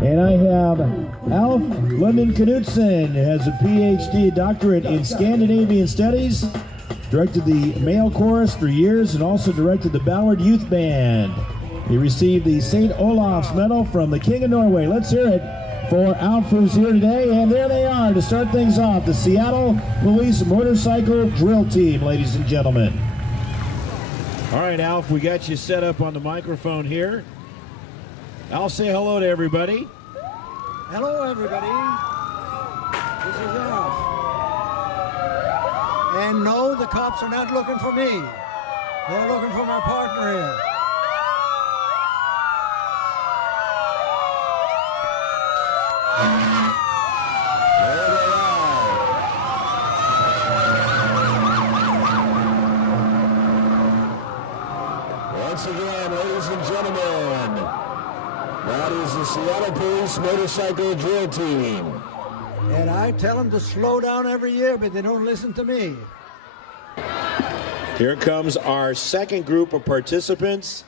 And I have Alf London Knudsen, who has a PhD, doctorate in Scandinavian Studies, directed the male chorus for years, and also directed the Ballard Youth Band. He received the St. Olaf's Medal from the King of Norway. Let's hear it for Alf, who's here today. And there they are to start things off, the Seattle Police Motorcycle Drill Team, ladies and gentlemen. All right, Alf, we got you set up on the microphone here. Alf, say hello to everybody. Hello, everybody. This is Alf. And no, the cops are not looking for me. They're looking for my partner here. Once again, ladies and gentlemen, that is the Seattle Police Motorcycle Drill Team. And I tell them to slow down every year, but they don't listen to me. Here comes our second group of participants.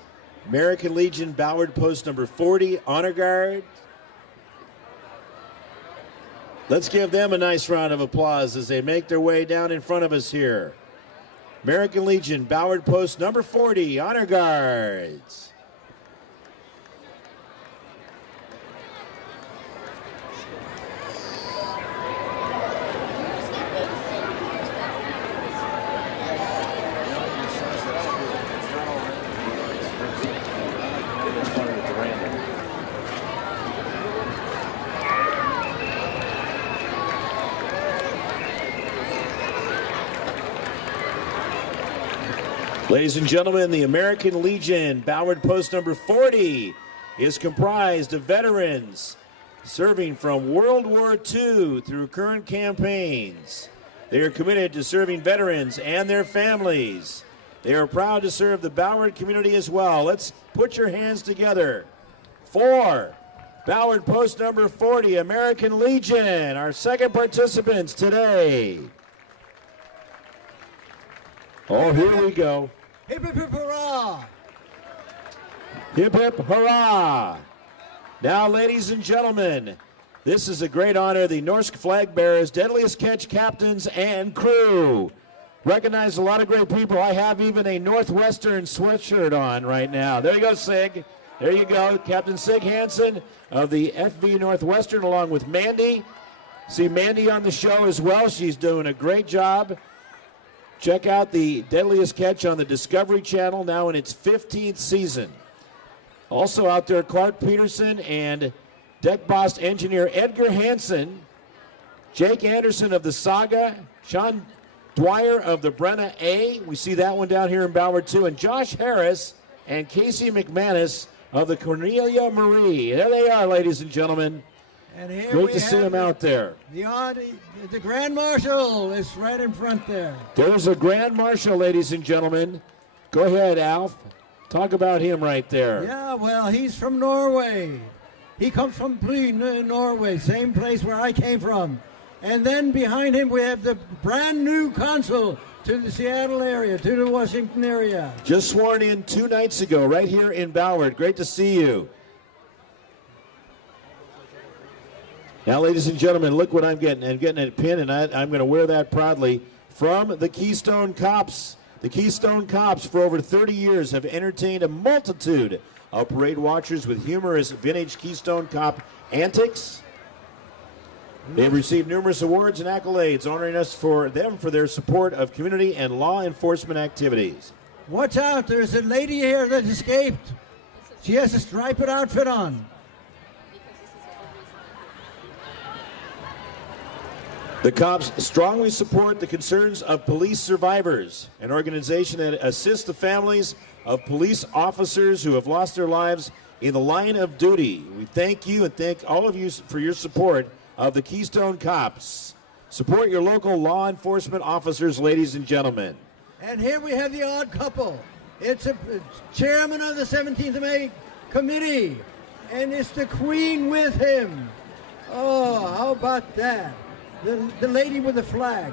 American Legion Ballard Post number 40, Honor Guard. Let's give them a nice round of applause as they make their way down in front of us here. American Legion Ballard Post number 40, Honor Guards. Ladies and gentlemen, the American Legion Ballard Post number 40 is comprised of veterans serving from World War II through current campaigns. They are committed to serving veterans and their families. They are proud to serve the Ballard community as well. Let's put your hands together for Ballard Post number 40, American Legion, our second participants today. Oh, here we go. Hip, hip, hip, hurrah! Hip, hip, hurrah! Now, ladies and gentlemen, this is a great honor. The Norsk flag bearers, Deadliest Catch captains and crew. Recognize a lot of great people. I have even a Northwestern sweatshirt on right now. There you go, Sig. There you go. Captain Sig Hansen of the FV Northwestern, along with Mandy. See Mandy on the show as well. She's doing a great job. Check out the Deadliest Catch on the Discovery Channel, now in its 15th season. Also out there, Clark Peterson and deck boss engineer Edgar Hansen, Jake Anderson of the Saga, Sean Dwyer of the Brenna A. We see that one down here in Ballard too, and Josh Harris and Casey McManus of the Cornelia Marie. There they are, ladies and gentlemen. And here great to see them out there. The Grand Marshal is right in front there. There's a Grand Marshal, ladies and gentlemen. Go ahead, Alf. Talk about him right there. Yeah, well, he's from Norway. He comes from Bryne, Norway, same place where I came from. And then behind him we have the brand new consul to the Seattle area, to the Washington area. Just sworn in 2 nights ago, right here in Ballard. Great to see you. Now, ladies and gentlemen, look what I'm getting. I'm getting a pin, and I'm going to wear that proudly. From the Keystone Cops. The Keystone Cops, for over 30 years, have entertained a multitude of parade watchers with humorous vintage Keystone Cop antics. They've received numerous awards and accolades, honoring us for their support of community and law enforcement activities. Watch out, there's a lady here that escaped. She has a striped outfit on. The cops strongly support the concerns of police survivors, an organization that assists the families of police officers who have lost their lives in the line of duty. We thank you and thank all of you for your support of the Keystone Cops. Support your local law enforcement officers, ladies and gentlemen. And here we have the odd couple. It's a chairman of the 17th of May committee, and it's the Queen with him. Oh, how about that? The lady with the flag.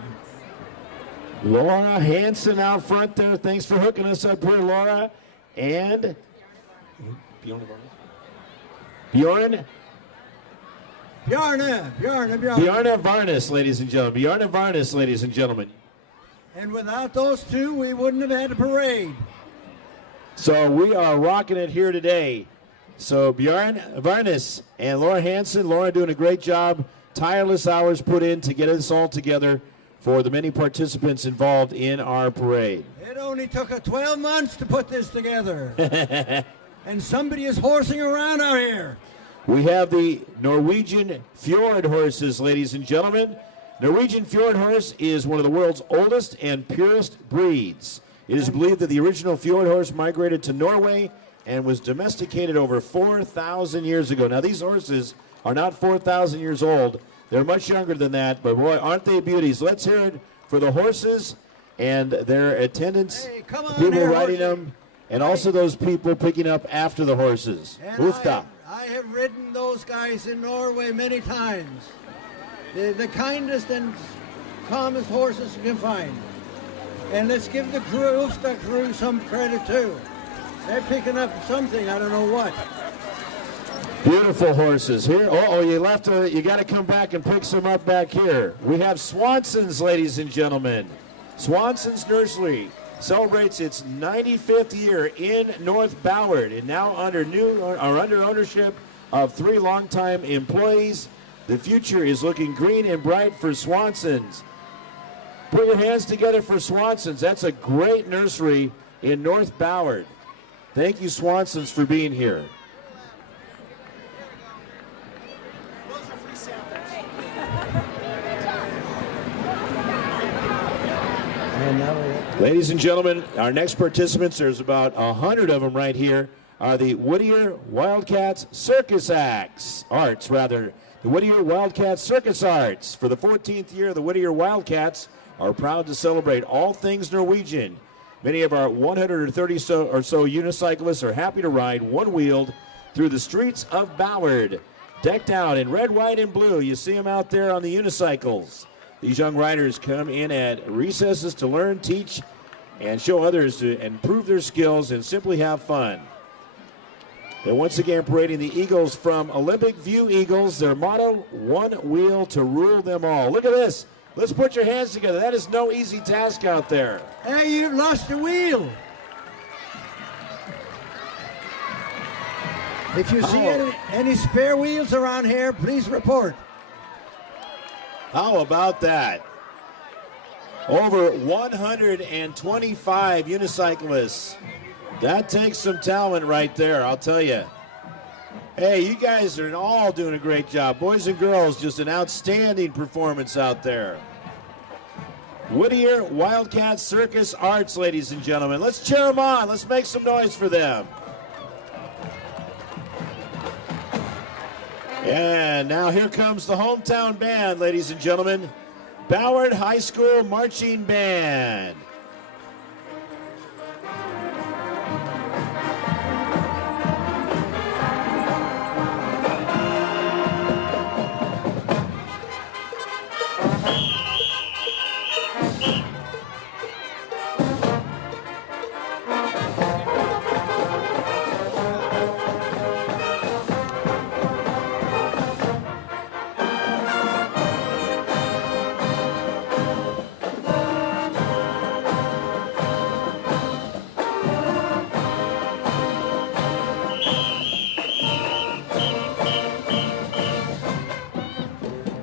Laura Hansen out front there. Thanks for hooking us up here, Laura. And Bjorn Bjarne. Bjarne Varnes, ladies and gentlemen. Bjarne Varnes, ladies and gentlemen. And without those two, we wouldn't have had a parade. So we are rocking it here today. So Bjarne Varnes and Laura Hansen. Laura doing a great job. Tireless hours put in to get us all together for the many participants involved in our parade. It only took 12 months to put this together. And somebody is horsing around out here. We have the Norwegian Fjord horses, ladies and gentlemen. Norwegian Fjord horse is one of the world's oldest and purest breeds. It is believed that the original Fjord horse migrated to Norway and was domesticated over 4,000 years ago. Now, these horses are not 4,000 years old. They're much younger than that, but boy, aren't they beauties. Let's hear it for the horses and their attendants, Hey, come on people there, riding horses. them, and also those people picking up after the horses. And Ufta. I have ridden those guys in Norway many times. They're the kindest and calmest horses you can find. And let's give the crew, Ufta crew, some credit too. They're picking up something, I don't know what. Beautiful horses here. You got to come back and pick some up back here. We have Swanson's, ladies and gentlemen. Swanson's Nursery celebrates its 95th year in North Ballard, and now under ownership of 3 longtime employees. The future is looking green and bright for Swanson's. Put your hands together for Swanson's. That's a great nursery in North Ballard. Thank you, Swanson's, for being here. Ladies and gentlemen, our next participants, there's about 100 of them right here, are the Whittier Wildcats Arts. The Whittier Wildcats Circus Arts. For the 14th year, the Whittier Wildcats are proud to celebrate all things Norwegian. Many of our 130 or so unicyclists are happy to ride one-wheeled through the streets of Ballard. Decked out in red, white, and blue, you see them out there on the unicycles. These young riders come in at recesses to learn, teach, and show others to improve their skills and simply have fun. They're once again parading the Eagles from Olympic View Eagles. Their motto, one wheel to rule them all. Look at this. Let's put your hands together. That is no easy task out there. Hey, you lost a wheel. If you see any spare wheels around here, please report. How about that? Over 125 unicyclists. That takes some talent right there, I'll tell you. Hey, you guys are all doing a great job. Boys and girls, just an outstanding performance out there. Whittier Wildcat Circus Arts, ladies and gentlemen. Let's cheer them on. Let's make some noise for them. And now here comes the hometown band, ladies and gentlemen. Ballard High School Marching Band.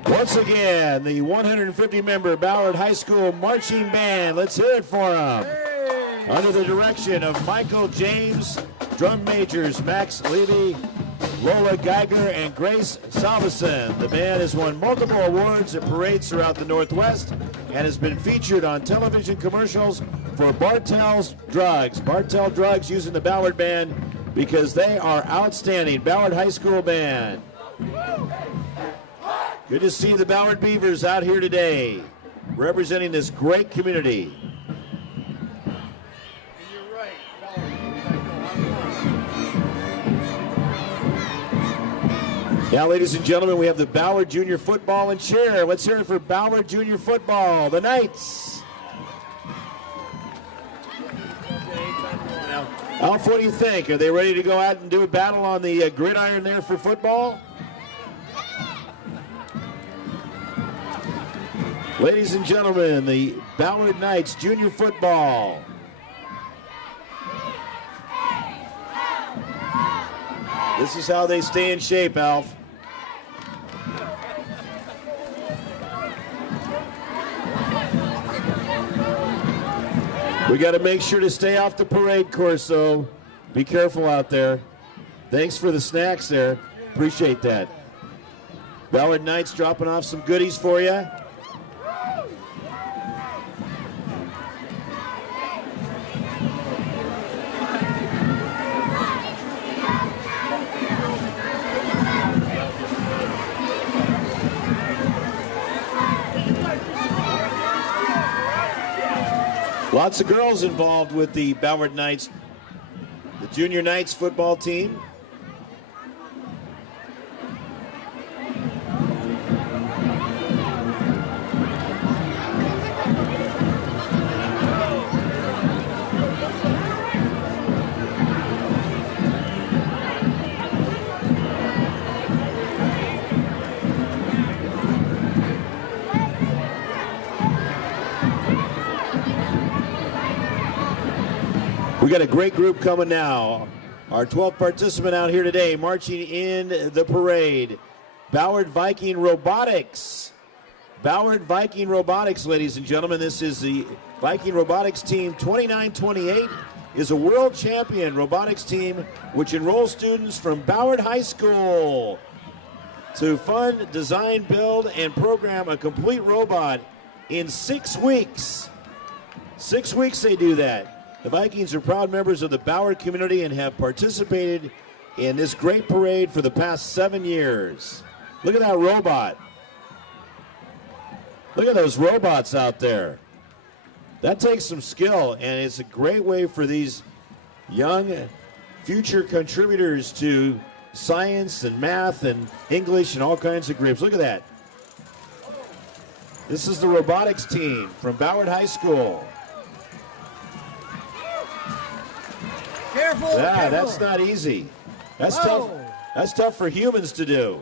Once again, the 150-member Ballard High School Marching Band. Let's hear it for them. Hey. Under the direction of Michael James, drum majors Max Levy, Lola Geiger, and Grace Salveson. The band has won multiple awards at parades throughout the Northwest and has been featured on television commercials for Bartell's Drugs. Bartell Drugs using the Ballard Band because they are outstanding. Ballard High School Band. Good to see the Ballard Beavers out here today, representing this great community. Now, ladies and gentlemen, we have the Ballard Junior Football and Cheer. Let's hear it for Ballard Junior Football, the Knights. Alf, what do you think? Are they ready to go out and do a battle on the gridiron there for football? Ladies and gentlemen, the Ballard Knights Junior Football. This is how they stay in shape, Alf. We got to make sure to stay off the parade course, though. Be careful out there. Thanks for the snacks there. Appreciate that. Ballard Knights dropping off some goodies for you. Lots of girls involved with the Ballard Knights, the Junior Knights football team. We got a great group coming now. Our 12th participant out here today marching in the parade. Ballard Viking Robotics. Ballard Viking Robotics, ladies and gentlemen. This is the Viking Robotics team. 2928 is a world champion robotics team which enrolls students from Ballard High School to fund, design, build, and program a complete robot in 6 weeks. 6 weeks they do that. The Vikings are proud members of the Ballard community and have participated in this great parade for the past 7 years. Look at that robot. Look at those robots out there. That takes some skill, and it's a great way for these young future contributors to science and math and English and all kinds of groups. Look at that. This is the robotics team from Ballard High School. Careful, Yeah, careful. that's not easy. That's tough. That's tough for humans to do,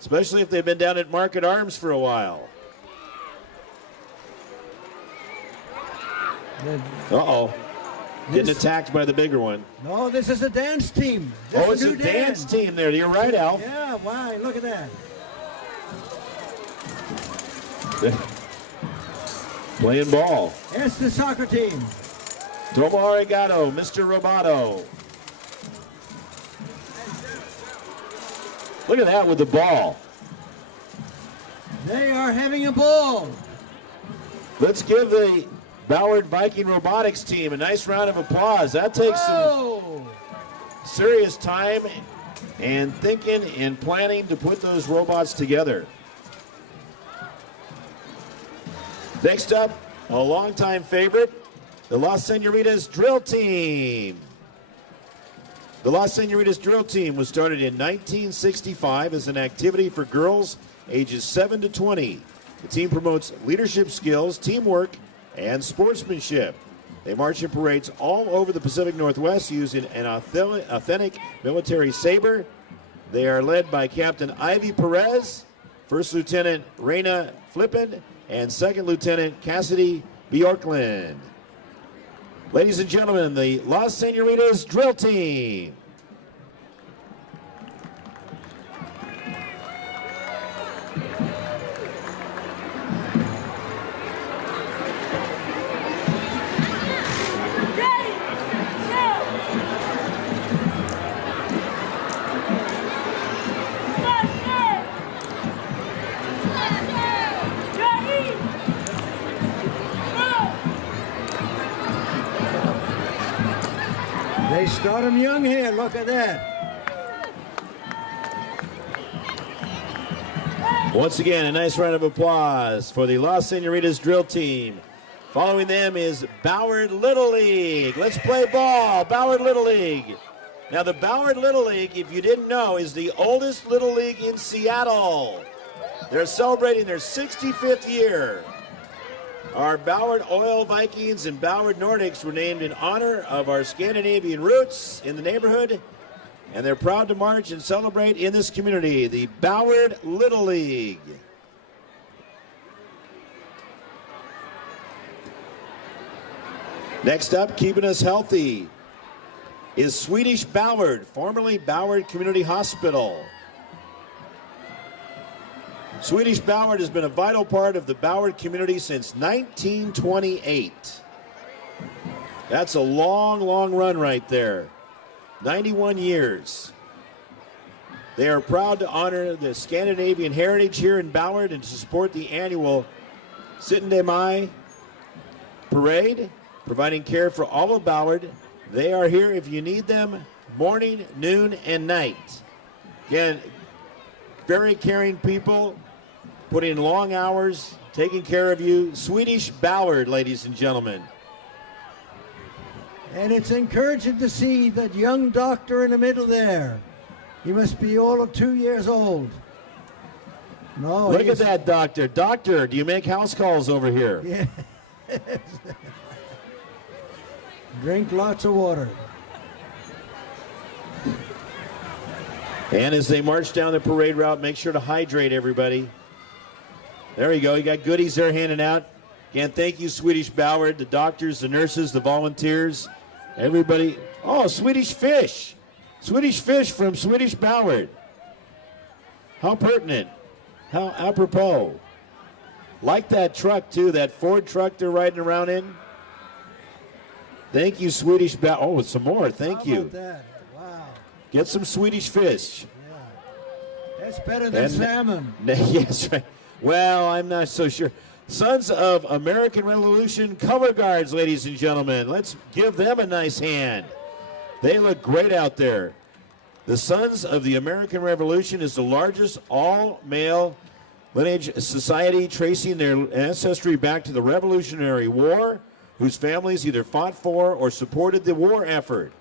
especially if they've been down at Market Arms for a while. Uh-oh. Getting attacked by the bigger one. No, this is a dance team. This Oh, is it's a dance team there. You're right, Alf. Yeah, why? Look at that. Playing ball. It's the soccer team. Tomo Arigato, Mr. Roboto. Look at that with the ball. They are having a ball. Let's give the Ballard Viking Robotics team a nice round of applause. That takes some serious time and thinking and planning to put those robots together. Next up, a longtime favorite, the Las Señoritas Drill Team. The Las Señoritas Drill Team was started in 1965 as an activity for girls ages 7 to 20. The team promotes leadership skills, teamwork, and sportsmanship. They march in parades all over the Pacific Northwest using an authentic military saber. They are led by Captain Ivy Perez, First Lieutenant Raina Flippen, and Second Lieutenant Cassidy Bjorklund. Ladies and gentlemen, the Las Señoritas Drill Team. They start them young here. Look at that. Once again, a nice round of applause for the Las Señoritas Drill Team. Following them is Ballard Little League. Let's play ball, Ballard Little League. Now the Ballard Little League, if you didn't know, is the oldest Little League in Seattle. They're celebrating their 65th year. Our Ballard Oil Vikings and Ballard Nordics were named in honor of our Scandinavian roots in the neighborhood, and they're proud to march and celebrate in this community, the Ballard Little League. Next up, keeping us healthy, is Swedish Ballard, formerly Ballard Community Hospital. Swedish Ballard has been a vital part of the Ballard community since 1928. That's a long, long run right there. 91 years. They are proud to honor the Scandinavian heritage here in Ballard and to support the annual Syttende Mai Parade, providing care for all of Ballard. They are here if you need them, morning, noon, and night. Again, very caring people, putting in long hours, taking care of you. Swedish Ballard, ladies and gentlemen. And it's encouraging to see that young doctor in the middle there. He must be all of 2 years old. No, look at that doctor. Doctor, do you make house calls over here? Yes. Drink lots of water. And as they march down the parade route, make sure to hydrate everybody. There you go. You got goodies there handing out. Again, thank you, Swedish Ballard, the doctors, the nurses, the volunteers, everybody. Oh, Swedish fish. Swedish fish from Swedish Ballard. How pertinent. How apropos. Like that truck, too, that Ford truck they're riding around in. Thank you, Swedish Ballard. Oh, some more. Thank you. How about that? Wow. Get some Swedish fish. Yeah. That's better than salmon. Yes, right. Well, I'm not so sure. Sons of American Revolution Color Guards, ladies and gentlemen. Let's give them a nice hand. They look great out there. The Sons of the American Revolution is the largest all-male lineage society tracing their ancestry back to the Revolutionary War, whose families either fought for or supported the war effort.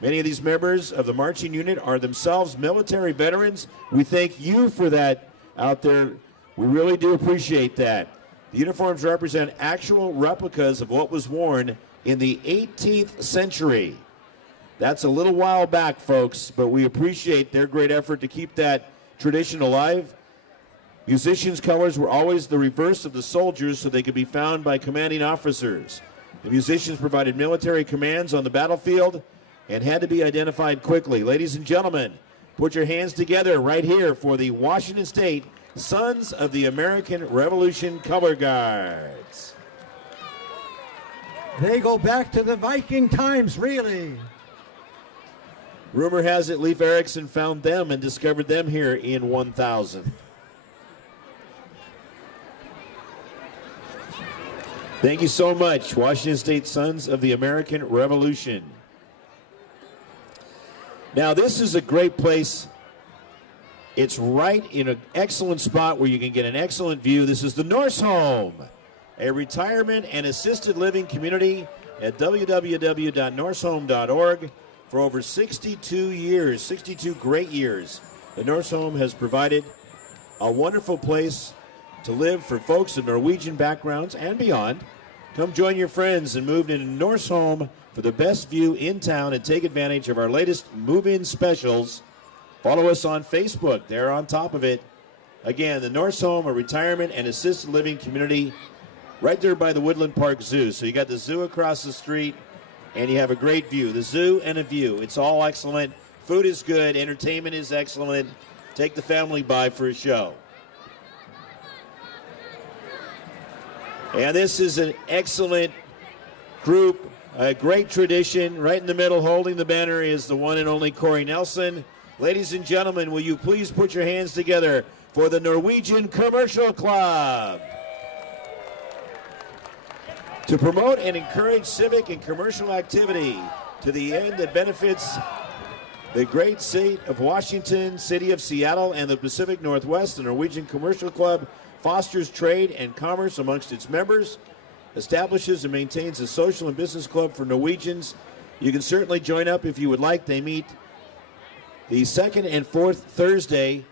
Many of these members of the marching unit are themselves military veterans. We thank you for that out there. We really do appreciate that. The uniforms represent actual replicas of what was worn in the 18th century. That's a little while back, folks, but we appreciate their great effort to keep that tradition alive. Musicians' colors were always the reverse of the soldiers, so they could be found by commanding officers. The musicians provided military commands on the battlefield and had to be identified quickly. Ladies and gentlemen, put your hands together right here for the Washington State Sons of the American Revolution Color Guards. They go back to the Viking times, really. Rumor has it Leif Erikson found them and discovered them here in 1000. Thank you so much, Washington State Sons of the American Revolution. Now, this is a great place. It's right in an excellent spot where you can get an excellent view. This is the Norse Home, a retirement and assisted living community at www.norsehome.org. For over 62 years, 62 great years, the Norse Home has provided a wonderful place to live for folks of Norwegian backgrounds and beyond. Come join your friends and move into Norse Home for the best view in town and take advantage of our latest move-in specials. Follow us on Facebook. They're on top of it. Again, the Norse Home, a retirement and assisted living community right there by the Woodland Park Zoo. So you got the zoo across the street, and you have a great view. The zoo and a view. It's all excellent. Food is good. Entertainment is excellent. Take the family by for a show. And this is an excellent group, a great tradition. Right in the middle, holding the banner, is the one and only Corey Nelson. Ladies and gentlemen, will you please put your hands together for the Norwegian Commercial Club? To promote and encourage civic and commercial activity to the end that benefits the great state of Washington, city of Seattle, and the Pacific Northwest, the Norwegian Commercial Club fosters trade and commerce amongst its members, establishes and maintains a social and business club for Norwegians. You can certainly join up if you would like. They meet the second and fourth Thursday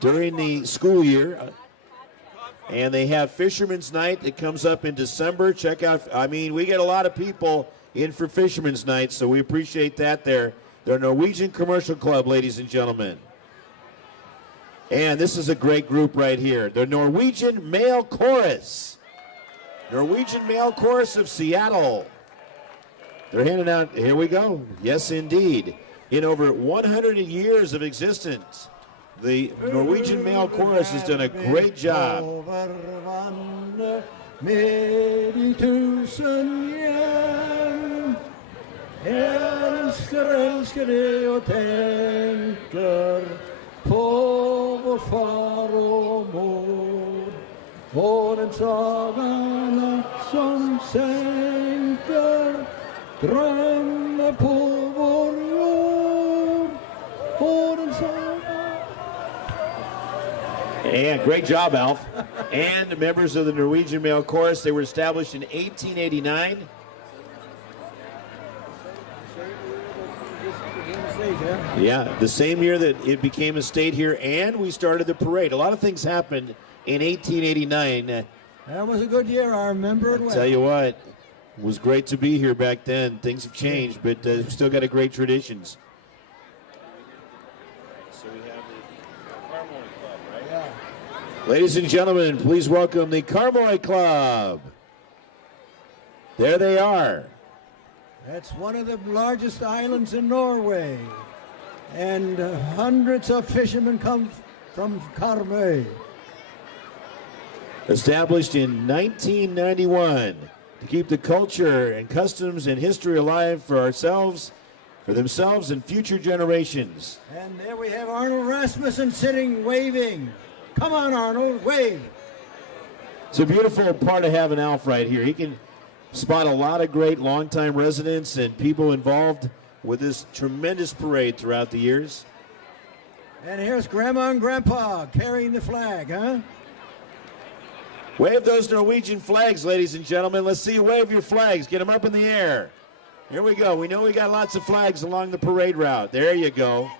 during the school year. And they have Fisherman's Night that comes up in December. Check out, we get a lot of people in for Fisherman's Night, so we appreciate that there. They're Norwegian Commercial Club, ladies and gentlemen. And this is a great group right here. The Norwegian Male Chorus. Norwegian Male Chorus of Seattle. They're handing out, here we go. Yes, indeed. In over 100 years of existence, the Norwegian male chorus has done a great job. Drömmer på vår jord, på den And great job, Alf. And members of the Norwegian male chorus, they were established in 1889. Yeah, the same year that it became a state here, and we started the parade. A lot of things happened in 1889. That was a good year, I remember it well. Tell you what, it was great to be here back then. Things have changed, but still got a great traditions. So we have the Carmoy Club, right? Yeah. Ladies and gentlemen, please welcome the Carmoy Club. There they are. That's one of the largest islands in Norway. And hundreds of fishermen come from Karmøy. Established in 1991 to keep the culture and customs and history alive for ourselves, for themselves, and future generations. And there we have Arnold Rasmussen sitting, waving. Come on, Arnold, wave. It's a beautiful part of having Alf right here. He can spot a lot of great longtime residents and people involved with this tremendous parade throughout the years. And here's Grandma and Grandpa carrying the flag, huh? Wave those Norwegian flags, ladies and gentlemen. Let's see you wave your flags. Get them up in the air. Here we go. We know we got lots of flags along the parade route. There you go.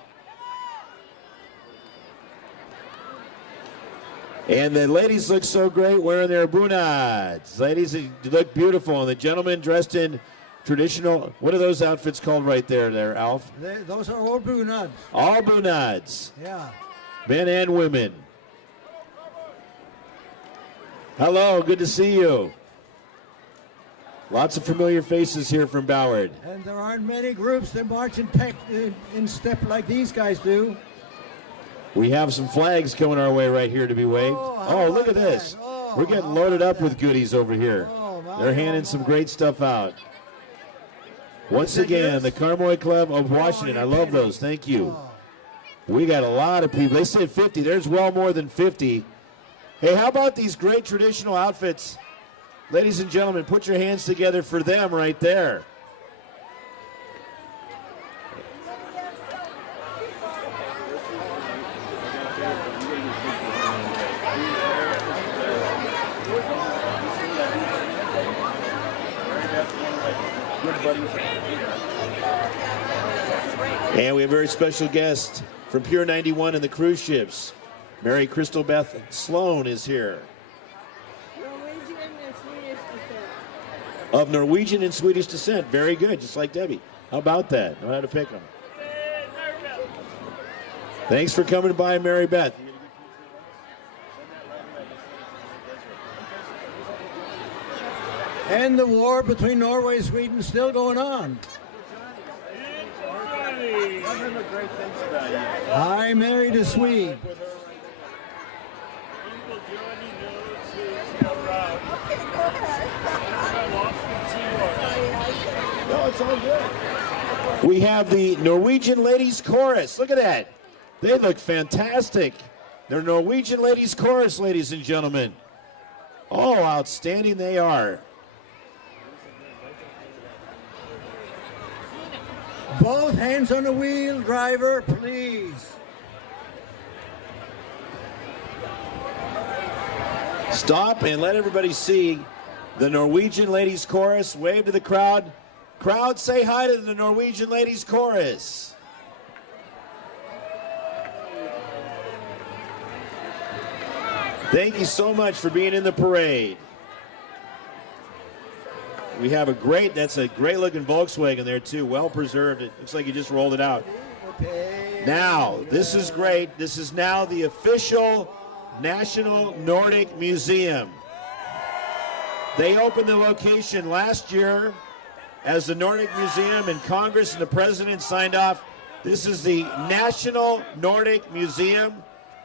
And the ladies look so great wearing their bunads. Ladies look beautiful. And the gentlemen dressed in traditional, what are those outfits called right there, Alf? Those are all bunads. All bunads. Yeah. Men and women. Hello, good to see you. Lots of familiar faces here from Ballard. And there aren't many groups that march in step like these guys do. We have some flags coming our way right here to be waved. Oh, look at this. We're getting loaded up with goodies over here. They're handing some great stuff out. Once again, the Carmoy Club of Washington. I love those. Thank you. We got a lot of people. They said 50. There's well more than 50. Hey, how about these great traditional outfits? Ladies and gentlemen, put your hands together for them right there. And we have a very special guest from Pure 91 and the cruise ships. Mary Crystal Beth Sloan is here. Norwegian and Swedish descent. Of Norwegian and Swedish descent. Very good, just like Debbie. How about that? Know how to pick them. Thanks for coming by, Mary Beth. And the war between Norway and Sweden is still going on. I married a Swede. No, it's all good. We have the Norwegian Ladies Chorus. Look at that. They look fantastic. They're Norwegian Ladies Chorus, ladies and gentlemen. Oh, outstanding they are. Both hands on the wheel, driver, please. Stop and let everybody see the Norwegian Ladies Chorus. Wave to the crowd. Crowd, say hi to the Norwegian Ladies Chorus. Thank you so much for being in the parade. We have that's a great looking Volkswagen there too, well preserved. It looks like you just rolled it out. Now, this is great. This is now the official National Nordic Museum. They opened the location last year as the Nordic Museum and Congress and the President signed off. This is the National Nordic Museum,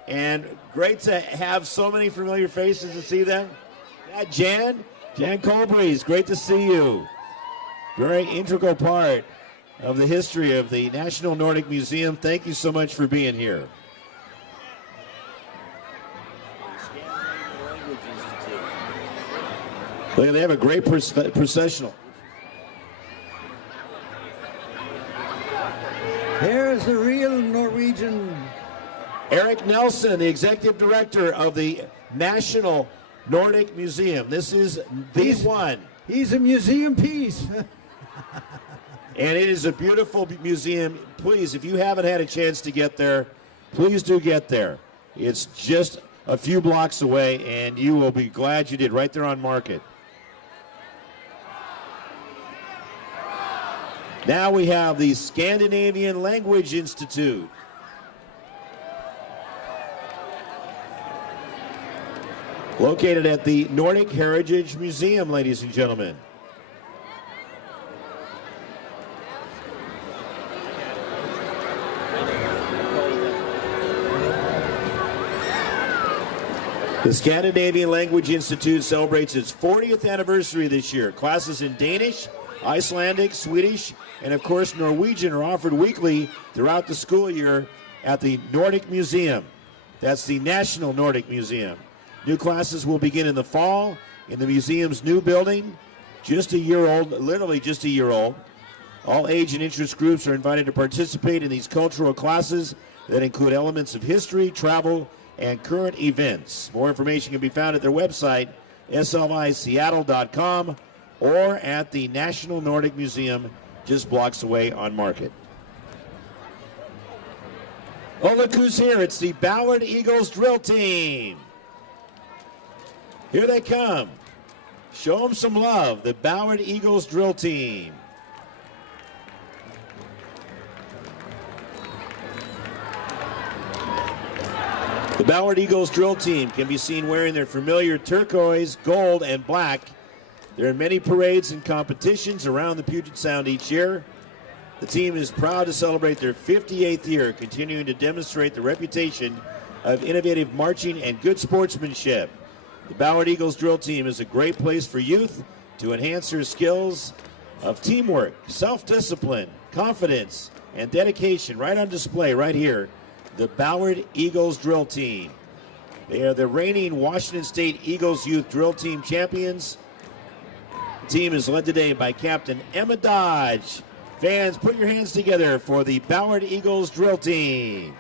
and great to have so many familiar faces to see them. Yeah, Jan Colbreeze, great to see you. Very integral part of the history of the National Nordic Museum. Thank you so much for being here. Look, they have a great processional. Here's the real Norwegian. Eric Nelson, the executive director of the National Nordic Museum. This is the one. He's a museum piece. And it is a beautiful museum. Please, if you haven't had a chance to get there, please do get there. It's just a few blocks away, and you will be glad you did, right there on Market. Now we have the Scandinavian Language Institute. Located at the Nordic Heritage Museum, ladies and gentlemen. The Scandinavian Language Institute celebrates its 40th anniversary this year. Classes in Danish, Icelandic, Swedish, and of course Norwegian are offered weekly throughout the school year at the Nordic Museum. That's the National Nordic Museum. New classes will begin in the fall in the museum's new building, just a year old, literally just a year old. All age and interest groups are invited to participate in these cultural classes that include elements of history, travel, and current events. More information can be found at their website, slmyseattle.com, or at the National Nordic Museum just blocks away on Market. Oh, look who's here. It's the Ballard Eagles drill team. Here they come. Show them some love, the Ballard Eagles drill team. The Ballard Eagles drill team can be seen wearing their familiar turquoise, gold, and black. They're in many parades and competitions around the Puget Sound each year. The team is proud to celebrate their 58th year, continuing to demonstrate the reputation of innovative marching and good sportsmanship. The Ballard Eagles drill team is a great place for youth to enhance their skills of teamwork, self-discipline, confidence, and dedication, right on display right here. The Ballard Eagles drill team. They are the reigning Washington State Eagles Youth Drill Team champions. The team is led today by Captain Emma Dodge. Fans, put your hands together for the Ballard Eagles drill team.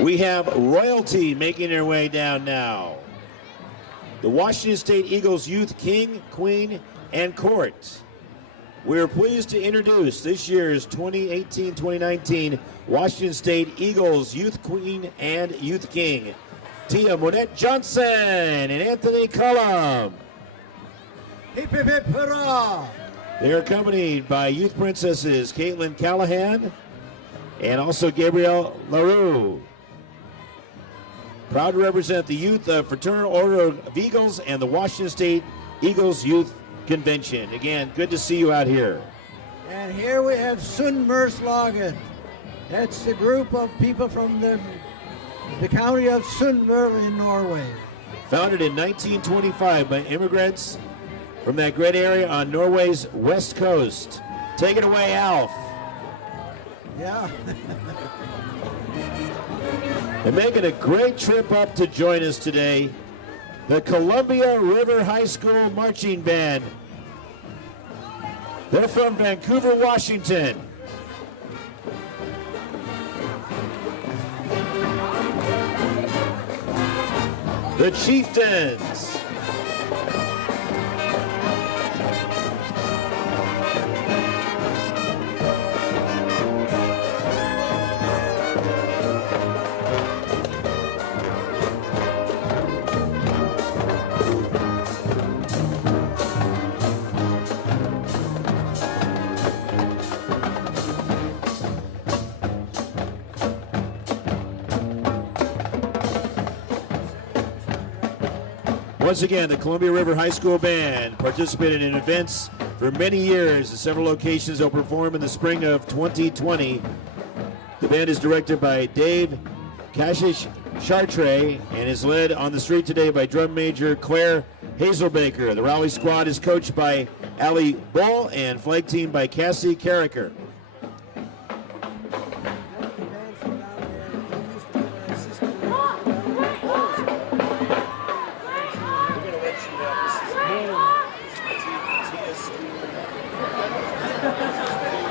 We have royalty making their way down now. The Washington State Eagles Youth King, Queen, and Court. We're pleased to introduce this year's 2018-2019 Washington State Eagles Youth Queen and Youth King, Tia Monette Johnson and Anthony Cullum. Hip, hip, hip, hurrah! They're accompanied by Youth Princesses Caitlin Callahan and also Gabrielle LaRue. Proud to represent the youth of Fraternal Order of Eagles and the Washington State Eagles Youth Convention. Again, good to see you out here. And here we have Sunnmørslaget. That's the group of people from the county of Sunnmøre in Norway. Founded in 1925 by immigrants from that great area on Norway's west coast. Take it away, Alf. Yeah. And making a great trip up to join us today, the Columbia River High School Marching Band. They're from Vancouver, Washington. The Chieftains. Once again, the Columbia River High School Band participated in events for many years at several locations. They'll perform in the spring of 2020. The band is directed by Dave Kashish Chartre and is led on the street today by drum major Claire Hazelbaker. The rally squad is coached by Ali Bull and flag team by Cassie Carricker.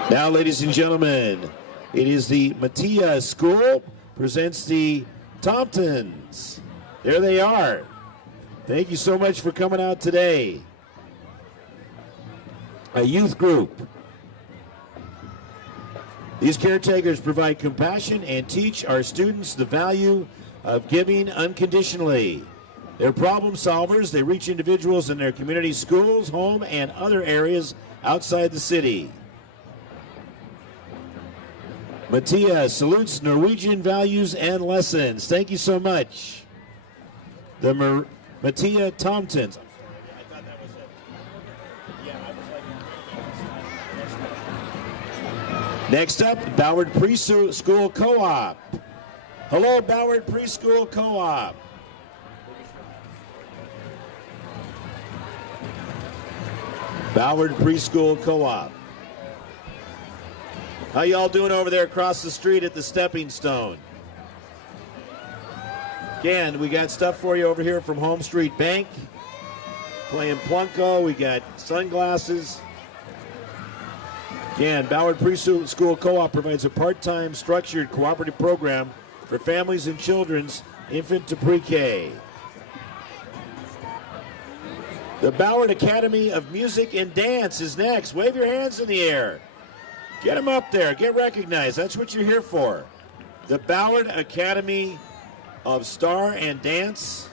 Now, ladies and gentlemen, it is the Mattia School presents the Tomptons. There they are. Thank you so much for coming out today. A youth group. These caretakers provide compassion and teach our students the value of giving unconditionally. They're problem solvers. They reach individuals in their community, schools, home, and other areas outside the city. Mattia salutes Norwegian values and lessons. Thank you so much. The Mattia Tomptons. Next up, Ballard Preschool Co-op. Hello, Ballard Preschool Co-op. Ballard Preschool Co-op. How y'all doing over there across the street at the Stepping Stone? Again, we got stuff for you over here from Home Street Bank. Playing Plunko, we got sunglasses. Again, Ballard Preschool Co-op provides a part-time structured cooperative program for families and children's infant to pre-K. The Ballard Academy of Music and Dance is next. Wave your hands in the air. Get them up there. Get recognized. That's what you're here for. The Ballard Academy of Star and Dance.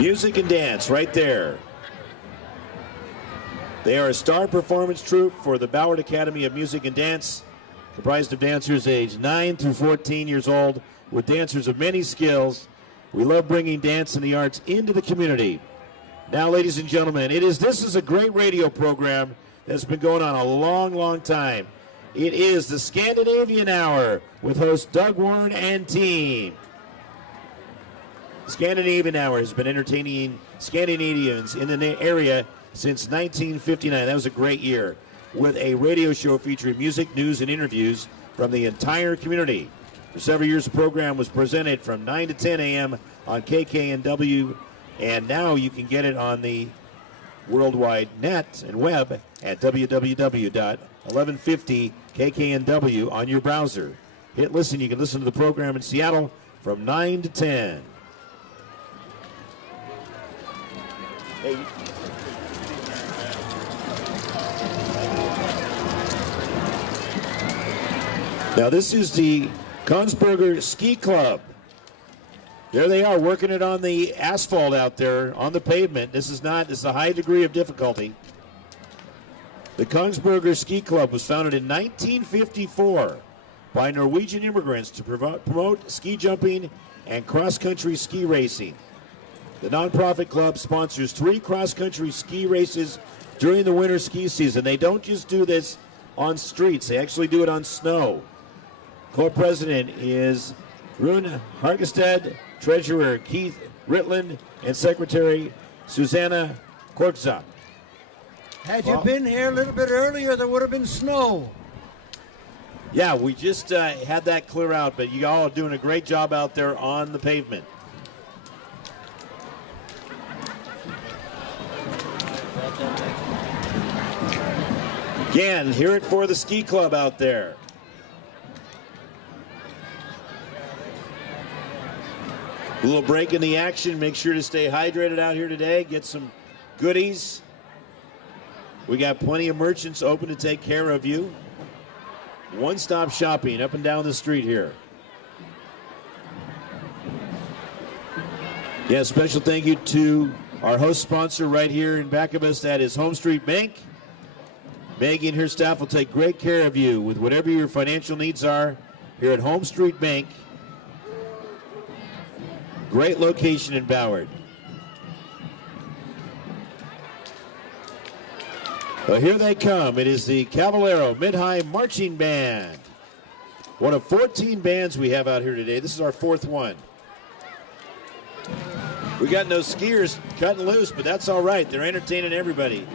Music and dance right there. They are a star performance troupe for the Ballard Academy of Music and Dance, comprised of dancers aged 9 through 14 years old, with dancers of many skills. We love bringing dance and the arts into the community. Now, ladies and gentlemen, this is a great radio program that's been going on a long, long time. It is the Scandinavian Hour with host Doug Warren and team. Scandinavian Hour has been entertaining Scandinavians in the area since 1959. That was a great year, with a radio show featuring music, news, and interviews from the entire community. For several years, the program was presented from 9 to 10 a.m. on KKNW, and now you can get it on the worldwide net and web at www.1150kknw on your browser. Hit listen. You can listen to the program in Seattle from 9 to 10. Hey. Now this is the Kongsberger Ski Club. There they are, working it on the asphalt out there, on the pavement. This is a high degree of difficulty. The Kongsberger Ski Club was founded in 1954 by Norwegian immigrants to promote ski jumping and cross-country ski racing. The nonprofit club sponsors 3 cross-country ski races during the winter ski season. They don't just do this on streets, they actually do it on snow. Club president is Rune Hargestad, treasurer Keith Ritland, and secretary Susanna Korkza. Had you been here a little bit earlier, there would have been snow. Yeah, we just had that clear out, but you all are doing a great job out there on the pavement. Again, hear it for the ski club out there. A little break in the action. Make sure to stay hydrated out here today. Get some goodies. We got plenty of merchants open to take care of you. One-stop shopping up and down the street here. Yeah, special thank you to our host sponsor right here in back of us. That is Home Street Bank. Maggie and her staff will take great care of you with whatever your financial needs are here at Home Street Bank. Great location in Ballard. Well, here they come. It is the Caballero Mid-High Marching Band. One of 14 bands we have out here today. This is our fourth one. We got no skiers cutting loose, but that's all right. They're entertaining everybody.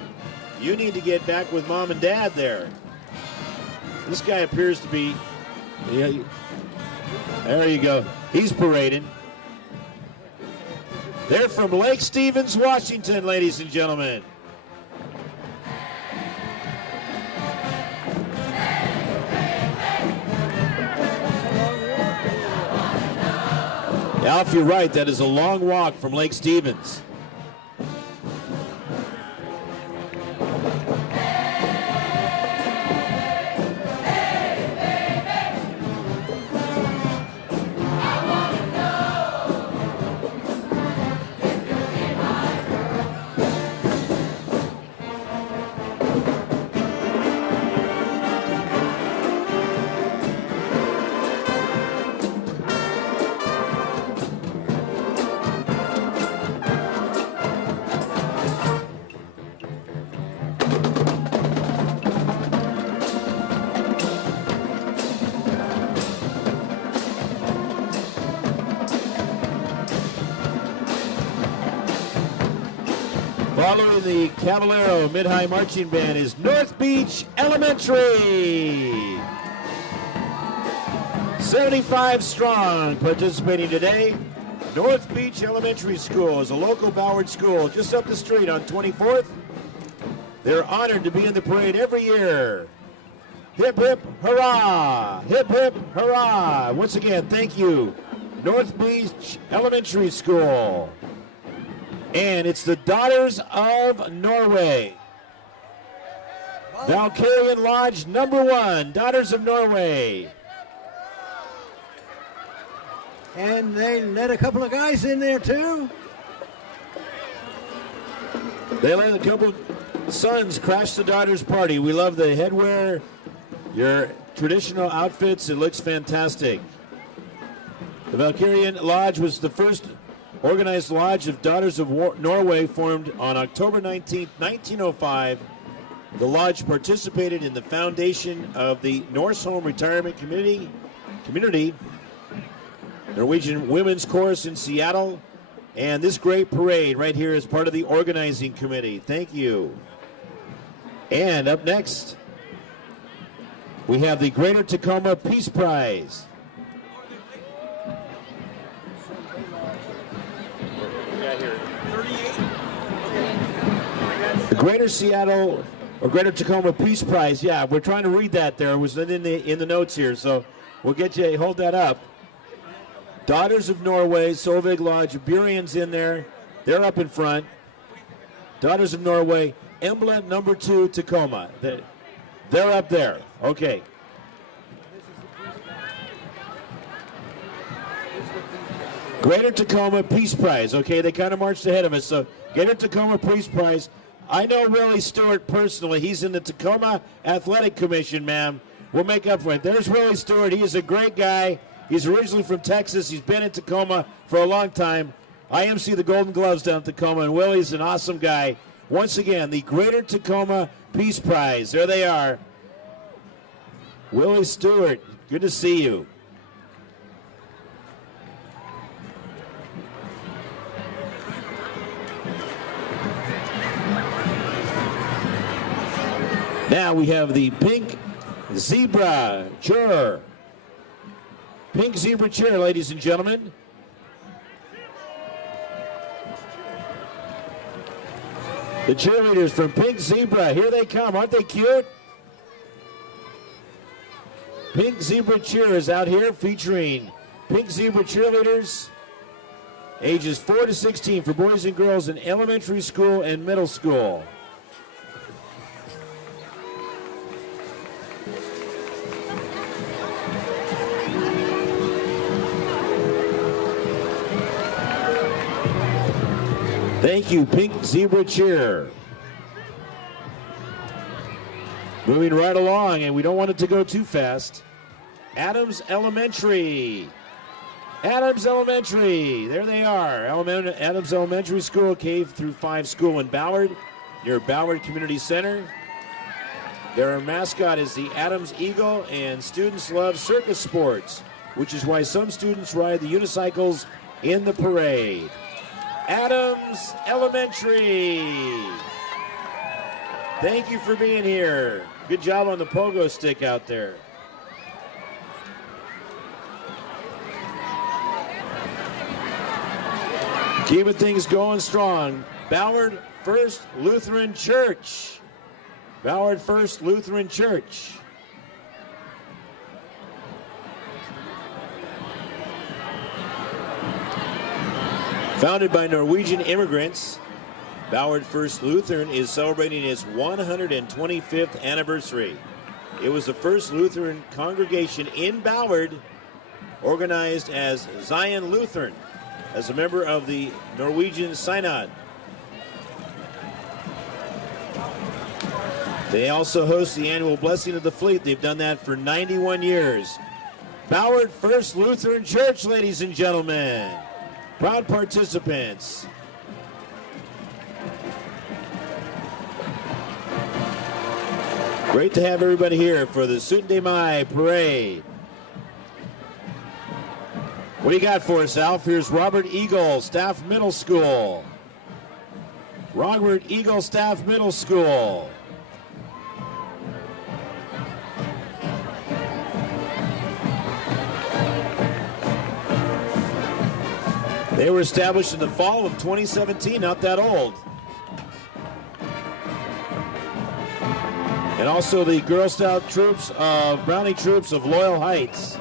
You need to get back with mom and dad there. This guy appears to be, yeah, there you go. He's parading. They're from Lake Stevens, Washington, ladies and gentlemen. Alf, you're right. That is a long walk from Lake Stevens. Following the Caballero Mid-High Marching Band is North Beach Elementary. 75 strong participating today. North Beach Elementary School is a local Ballard school just up the street on 24th. They're honored to be in the parade every year. Hip, hip, hurrah! Hip, hip, hurrah! Once again, thank you, North Beach Elementary School. And it's the Daughters of Norway. Valkyrian Lodge #1, Daughters of Norway. And they let a couple of guys in there too. They let a couple of sons crash the daughters' party. We love the headwear, your traditional outfits. It looks fantastic. The Valkyrian Lodge was the first organized lodge of Daughters of Norway, formed on October 19, 1905. The lodge participated in the foundation of the Norse Home Retirement Community, Norwegian Women's Chorus in Seattle, and this great parade right here is part of the organizing committee. Thank you. And up next, we have the Greater Tacoma Peace Prize. The Greater Seattle or Greater Tacoma Peace Prize. Yeah, we're trying to read that there. It was in the notes here, so we'll get you, hold that up. Daughters of Norway, Solveig Lodge, Burion's in there. They're up in front. Daughters of Norway, Emblem #2, Tacoma. They're up there. Okay. Greater Tacoma Peace Prize. Okay, they kind of marched ahead of us. So Greater Tacoma Peace Prize. I know Willie Stewart personally. He's in the Tacoma Athletic Commission, ma'am. We'll make up for it. There's Willie Stewart. He is a great guy. He's originally from Texas. He's been in Tacoma for a long time. I MC the Golden Gloves down in Tacoma, and Willie's an awesome guy. Once again, the Greater Tacoma Peace Prize. There they are. Willie Stewart, good to see you. Now we have the Pink Zebra Cheer. Pink Zebra Cheer, ladies and gentlemen. The cheerleaders from Pink Zebra, here they come. Aren't they cute? Pink Zebra Cheer is out here featuring Pink Zebra cheerleaders, ages 4 to 16 for boys and girls in elementary school and middle school. Thank you, Pink Zebra Cheer. Moving right along, and we don't want it to go too fast. Adams Elementary. Adams Elementary. There they are. Adams Elementary School, K-5 school in Ballard, near Ballard Community Center. Their mascot is the Adams Eagle, and students love circus sports, which is why some students ride the unicycles in the parade. Adams Elementary. Thank you for being here. Good job on the pogo stick out there. Keeping things going strong. Ballard First Lutheran Church. Ballard First Lutheran Church. Founded by Norwegian immigrants, Ballard First Lutheran is celebrating its 125th anniversary. It was the first Lutheran congregation in Ballard, organized as Zion Lutheran, as a member of the Norwegian Synod. They also host the annual Blessing of the Fleet. They've done that for 91 years. Ballard First Lutheran Church, ladies and gentlemen. Proud participants. Great to have everybody here for the Syttende Mai Parade. What do you got for us, Alf? Here's Robert Eagle, Staff Middle School. Robert Eagle, Staff Middle School. They were established in the fall of 2017, not that old. And also the Girl Scout troops of Brownie Troops of Loyal Heights.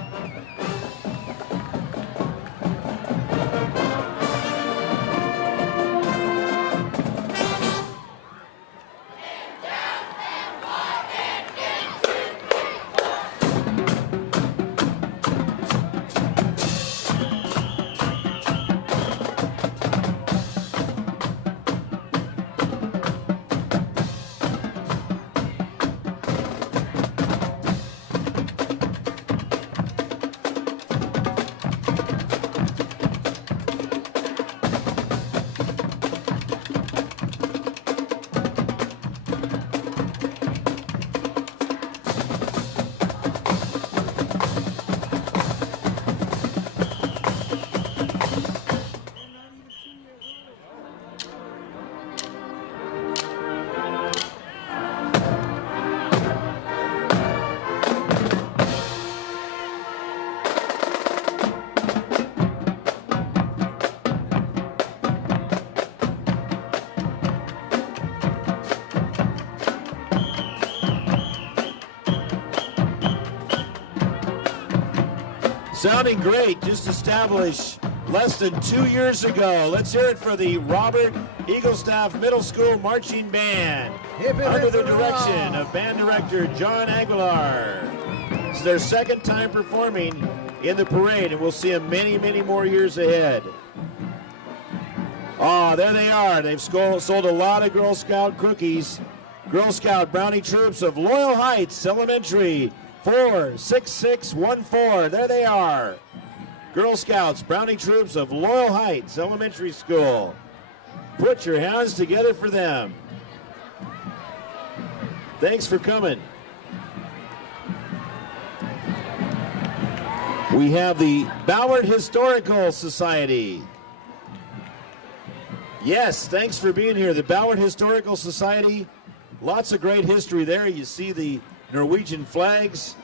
Sounding great, just established less than 2 years ago. Let's hear it for the Robert Eagle Staff Middle School Marching Band, under the direction of band director John Aguilar. This is their second time performing in the parade, and we'll see them many, many more years ahead. Oh, there they are. They've sold a lot of Girl Scout cookies. Girl Scout Brownie Troops of Loyal Heights Elementary, 46614. There they are. Girl Scouts, Brownie Troops of Loyal Heights Elementary School. Put your hands together for them. Thanks for coming. We have the Ballard Historical Society. Yes, thanks for being here. The Ballard Historical Society, lots of great history there. You see the Norwegian flags.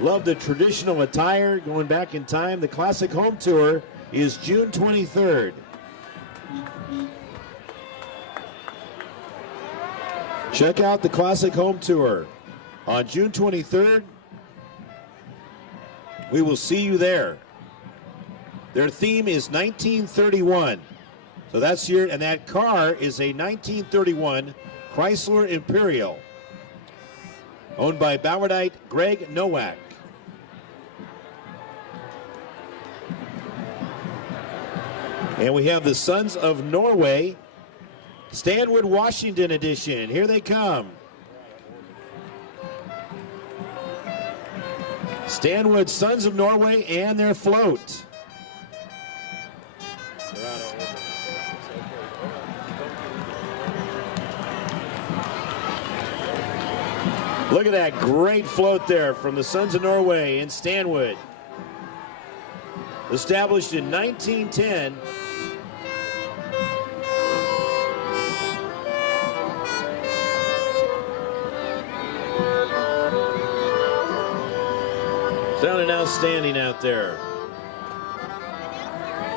Love the traditional attire going back in time. The Classic Home Tour is June 23rd. Check out the Classic Home Tour on June 23rd. We will see you there. Their theme is 1931. So that's here, and that car is a 1931 Chrysler Imperial, owned by Ballardite Greg Nowak. And we have the Sons of Norway, Stanwood, Washington edition. Here they come. Stanwood Sons of Norway and their float. Look at that great float there from the Sons of Norway in Stanwood. Established in 1910. Sounding outstanding out there.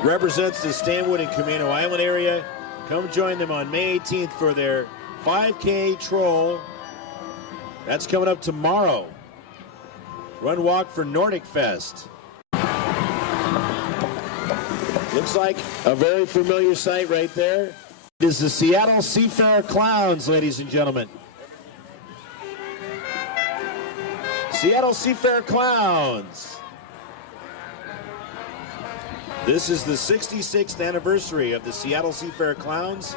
Represents the Stanwood and Camino Island area. Come join them on May 18th for their 5K troll. That's coming up tomorrow. Run walk for Nordic Fest. Looks like a very familiar sight right there. It is the Seattle Seafarer Clowns, ladies and gentlemen. Seattle Seafarer Clowns. This is the 66th anniversary of the Seattle Seafarer Clowns.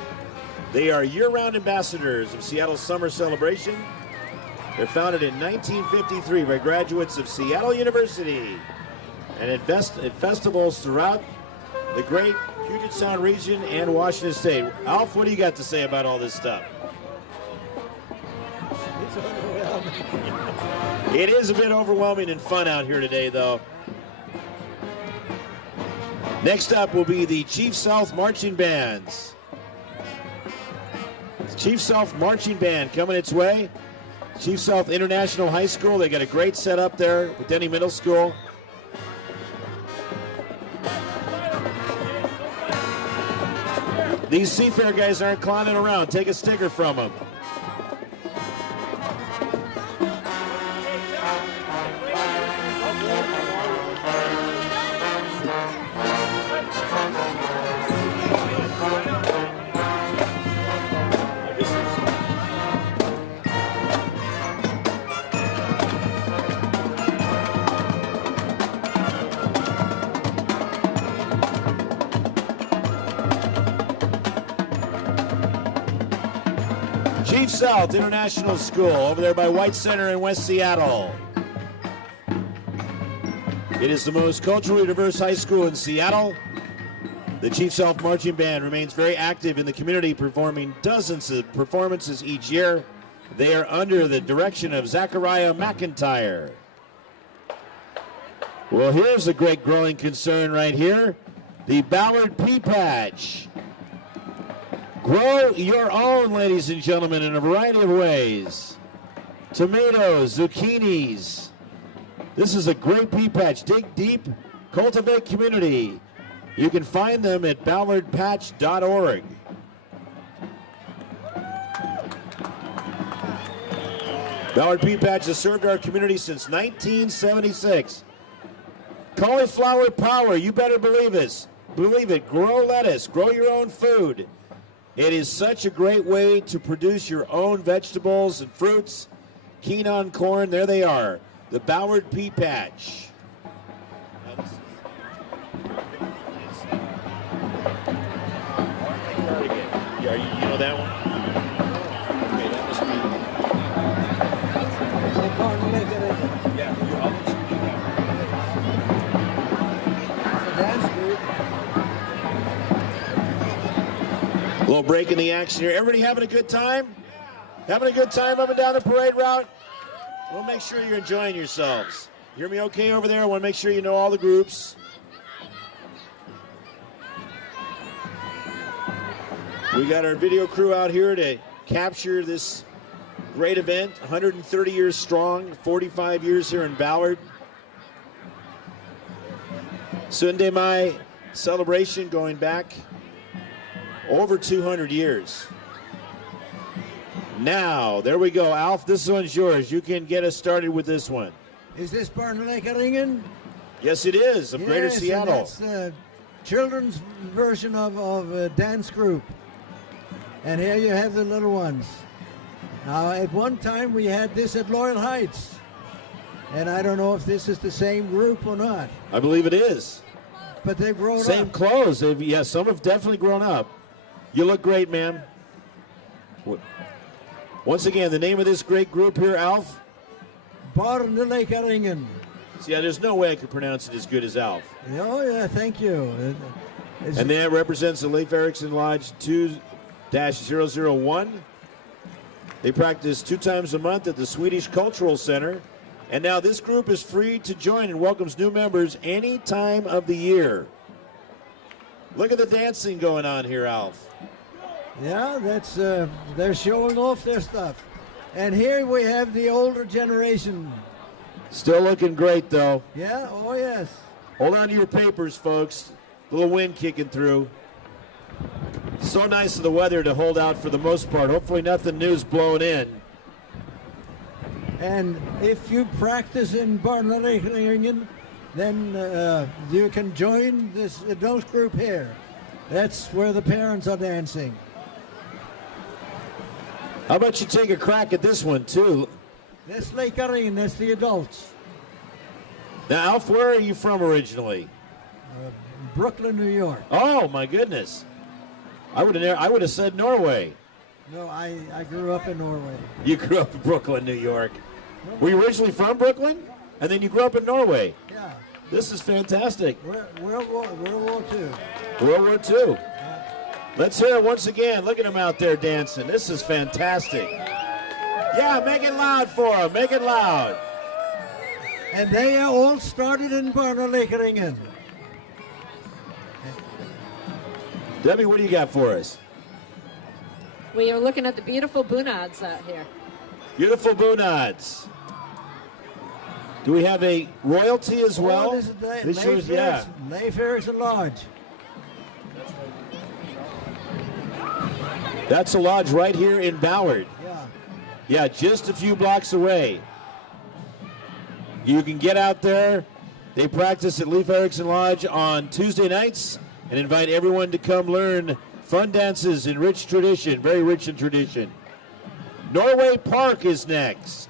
They are year-round ambassadors of Seattle's summer celebration. They're founded in 1953 by graduates of Seattle University and invest at festivals throughout the great Puget Sound region and Washington State. Alf, what do you got to say about all this stuff? It's overwhelming. It is a bit overwhelming and fun out here today, though. Next up will be the Chief South Marching Bands. Chief South Marching Band coming its way. Chief South International High School. They got a great setup there with Denny Middle School. These Seafarer guys aren't clowning around. Take a sticker from them. Chief South International School over there by White Center in West Seattle. It is the most culturally diverse high school in Seattle. The Chief South Marching Band remains very active in the community, performing dozens of performances each year. They are under the direction of Zachariah McIntyre. Well, here's a great growing concern right here. The Ballard Pea Patch. Grow your own, ladies and gentlemen, in a variety of ways. Tomatoes, zucchinis. This is a great pea patch. Dig deep, cultivate community. You can find them at ballardpatch.org. Ballard Pea Patch has served our community since 1976. Cauliflower power, you better believe this. Believe it. Grow lettuce, grow your own food. It is such a great way to produce your own vegetables and fruits. Keen on corn, there they are. The Ballard Pea Patch. Yeah, you know that one? Okay, that must be. Yeah, you're almost. Dance group. A little break in the action here. Everybody having a good time? Having a good time up and down the parade route? We'll make sure you're enjoying yourselves. Hear me okay over there? I want to make sure you know all the groups. We got our video crew out here to capture this great event. 130 years strong, 45 years here in Ballard. Syttende Mai celebration going back over 200 years. Now, there we go. Alf, this one's yours. You can get us started with this one. Is this Barnlekeringen? Yes, it is, of Greater Seattle. That's the children's version of a dance group. And here you have the little ones. Now, at one time, we had this at Loyal Heights. And I don't know if this is the same group or not. I believe it is. But they've grown up. Same clothes. Yeah, some have definitely grown up. You look great, ma'am. Once again, the name of this great group here, Alf? Barnlekeringen. See, yeah, there's no way I could pronounce it as good as Alf. Oh, yeah, thank you. And that represents the Leif Erikson Lodge 2-001. They practice 2 times a month at the Swedish Cultural Center. And now this group is free to join and welcomes new members any time of the year. Look at the dancing going on here, Alf. Yeah, that's they're showing off their stuff. And here we have the older generation. Still looking great, though. Yeah, oh yes. Hold on to your papers, folks. A little wind kicking through. So nice of the weather to hold out for the most part. Hopefully nothing new's blowing in. And if you practice in Barnleringen, then you can join this adult group here. That's where the parents are dancing. How about you take a crack at this one, too? That's Lake Arena, that's the adults. Now, Alf, where are you from originally? Brooklyn, New York. Oh, my goodness. I would have said Norway. No, I grew up in Norway. You grew up in Brooklyn, New York. Were you originally from Brooklyn? And then you grew up in Norway? Yeah. This is fantastic. World War II. World War II. Let's hear it once again. Look at them out there dancing. This is fantastic. Yeah, make it loud for them. Make it loud. And they all started in Barnleringen. Debbie, what do you got for us? We are looking at the beautiful bunads out here. Beautiful bunads. Do we have a royalty as well? Oh, this is Leif Erikson Lodge. That's a lodge right here in Ballard. Yeah. Yeah, just a few blocks away. You can get out there. They practice at Leif Erikson Lodge on Tuesday nights and invite everyone to come learn fun dances in rich tradition, very rich in tradition. Norway Park is next.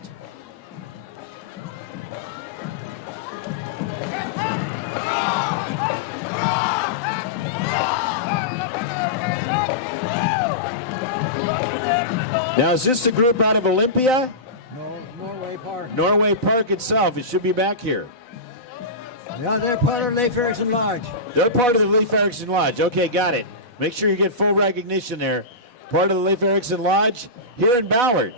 Now, is this the group out of Olympia? No, Norway Park. Norway Park itself. It should be back here. Yeah, they're part of Leif Erikson Lodge. They're part of the Leif Erikson Lodge. Okay, got it. Make sure you get full recognition there. Part of the Leif Erikson Lodge here in Ballard.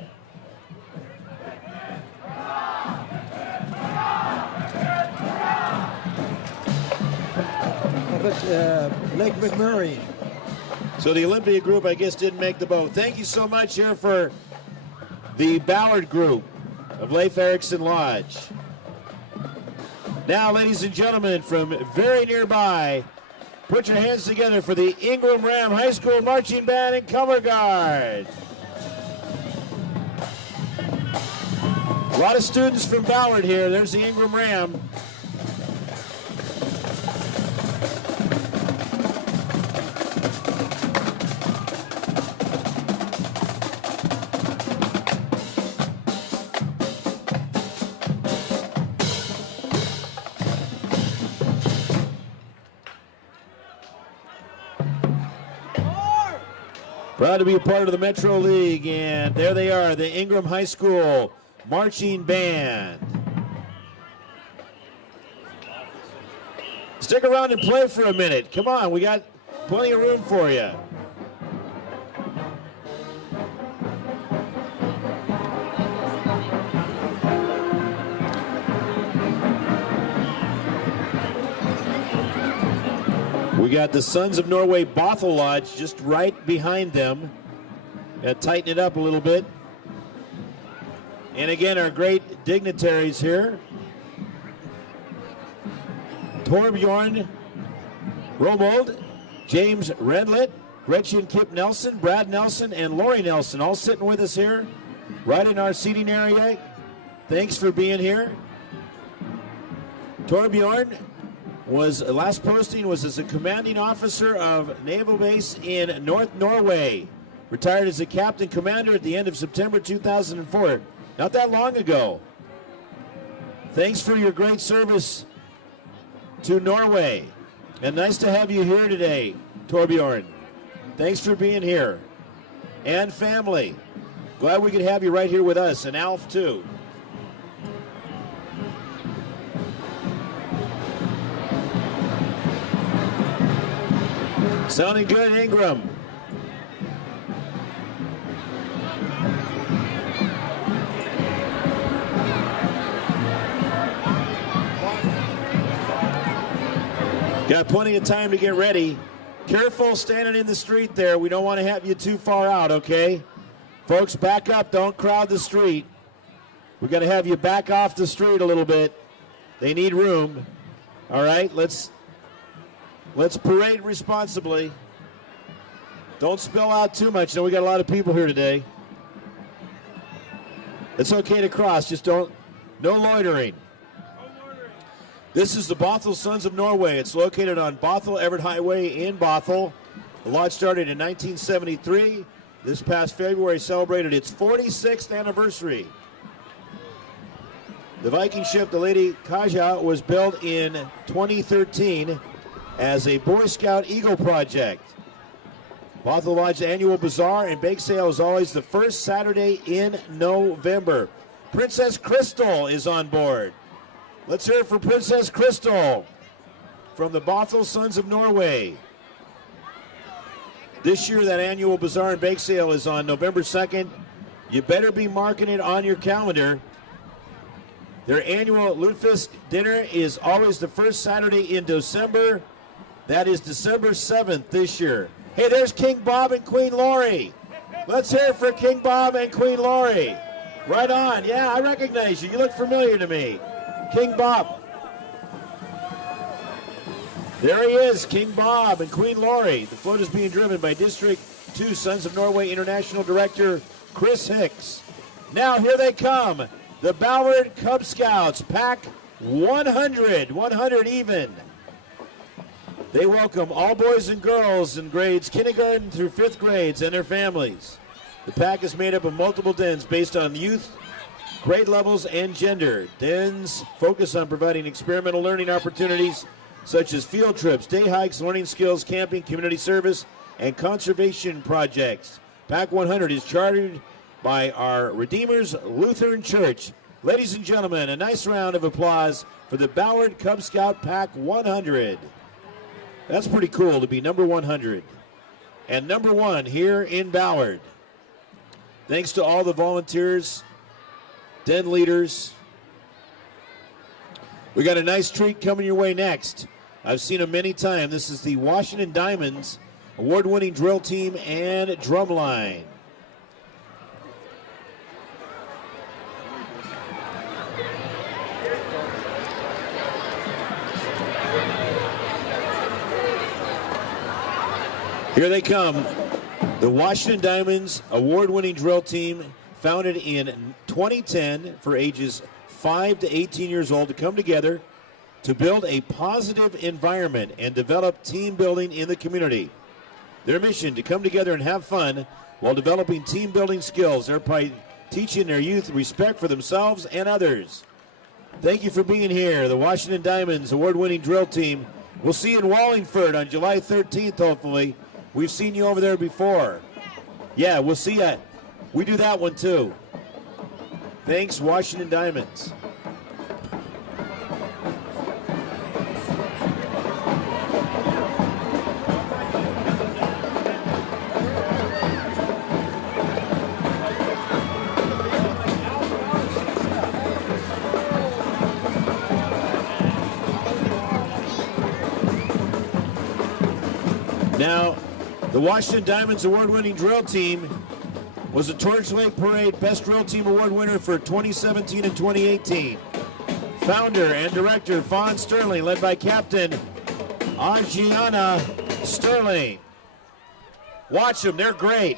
But Lake McMurray. So the Olympia group, I guess, didn't make the boat. Thank you so much here for the Ballard group of Leif Erikson Lodge. Now, ladies and gentlemen, from very nearby, put your hands together for the Ingram Ram High School Marching Band and Color Guard. A lot of students from Ballard here. There's the Ingram Ram. Proud to be a part of the Metro League, and there they are, the Ingram High School Marching Band. Stick around and play for a minute. Come on, we got plenty of room for you. We got the Sons of Norway Bothell Lodge just right behind them. Got to tighten it up a little bit. And again, our great dignitaries here. Torbjorn Romold, James Redlet, Gretchen Kip Nelson, Brad Nelson, and Lori Nelson all sitting with us here right in our seating area. Thanks for being here. Torbjorn was last posting was as a commanding officer of Naval Base in North Norway. Retired as a captain commander at the end of September 2004. Not that long ago. Thanks for your great service to Norway. And nice to have you here today, Torbjorn. Thanks for being here. And family. Glad we could have you right here with us, and Alf too. Sounding good, Ingram. Got plenty of time to get ready. Careful standing in the street there. We don't want to have you too far out, okay? Folks, back up. Don't crowd the street. We got to have you back off the street a little bit. They need room. All right, let's parade responsibly. Don't spill out too much. No, we got a lot of people here today. It's okay to cross. Just no loitering. This is the Bothell Sons of Norway. It's located on Bothell Everett Highway in Bothell. The lodge started in 1973. This past February celebrated its 46th anniversary. The Viking ship, the Lady Kaja, was built in 2013 as a Boy Scout Eagle project. Bothell Lodge's annual bazaar and bake sale is always the first Saturday in November. Princess Crystal is on board. Let's hear it for Princess Crystal from the Bothell Sons of Norway. This year, that annual bazaar and bake sale is on November 2nd. You better be marking it on your calendar. Their annual Lutefisk dinner is always the first Saturday in December. That is December 7th this year. Hey, there's King Bob and Queen Lori. Let's hear it for King Bob and Queen Lori. Right on. Yeah, I recognize you. You look familiar to me. King Bob. There he is, King Bob and Queen Lori. The float is being driven by District 2 Sons of Norway International Director Chris Hicks. Now here they come. The Ballard Cub Scouts, pack 100, 100 even. They welcome all boys and girls in grades kindergarten through 5th grades and their families. The pack is made up of multiple dens based on youth, grade levels, and gender. Dens focus on providing experimental learning opportunities such as field trips, day hikes, learning skills, camping, community service, and conservation projects. Pack 100 is chartered by our Redeemer's Lutheran Church. Ladies and gentlemen, a nice round of applause for the Ballard Cub Scout Pack 100. That's pretty cool to be number 100 and number 1 here in Ballard. Thanks to all the volunteers, den leaders. We got a nice treat coming your way next. I've seen them many times. This is the Washington Diamonds award-winning drill team and drumline. Here they come. The Washington Diamonds award-winning drill team, founded in 2010 for ages 5 to 18 years old, to come together to build a positive environment and develop team building in the community. Their mission, to come together and have fun while developing team building skills, thereby teaching their youth respect for themselves and others. Thank you for being here. The Washington Diamonds award-winning drill team. We'll see you in Wallingford on July 13th, hopefully. We've seen you over there before. Yeah, we'll see you. We do that one too. Thanks, Washington Diamonds. Now, the Washington Diamonds award-winning drill team was a Torch Lake Parade Best Drill Team Award winner for 2017 and 2018. Founder and director Fawn Sterling, led by Captain Angiana Sterling. Watch them, they're great.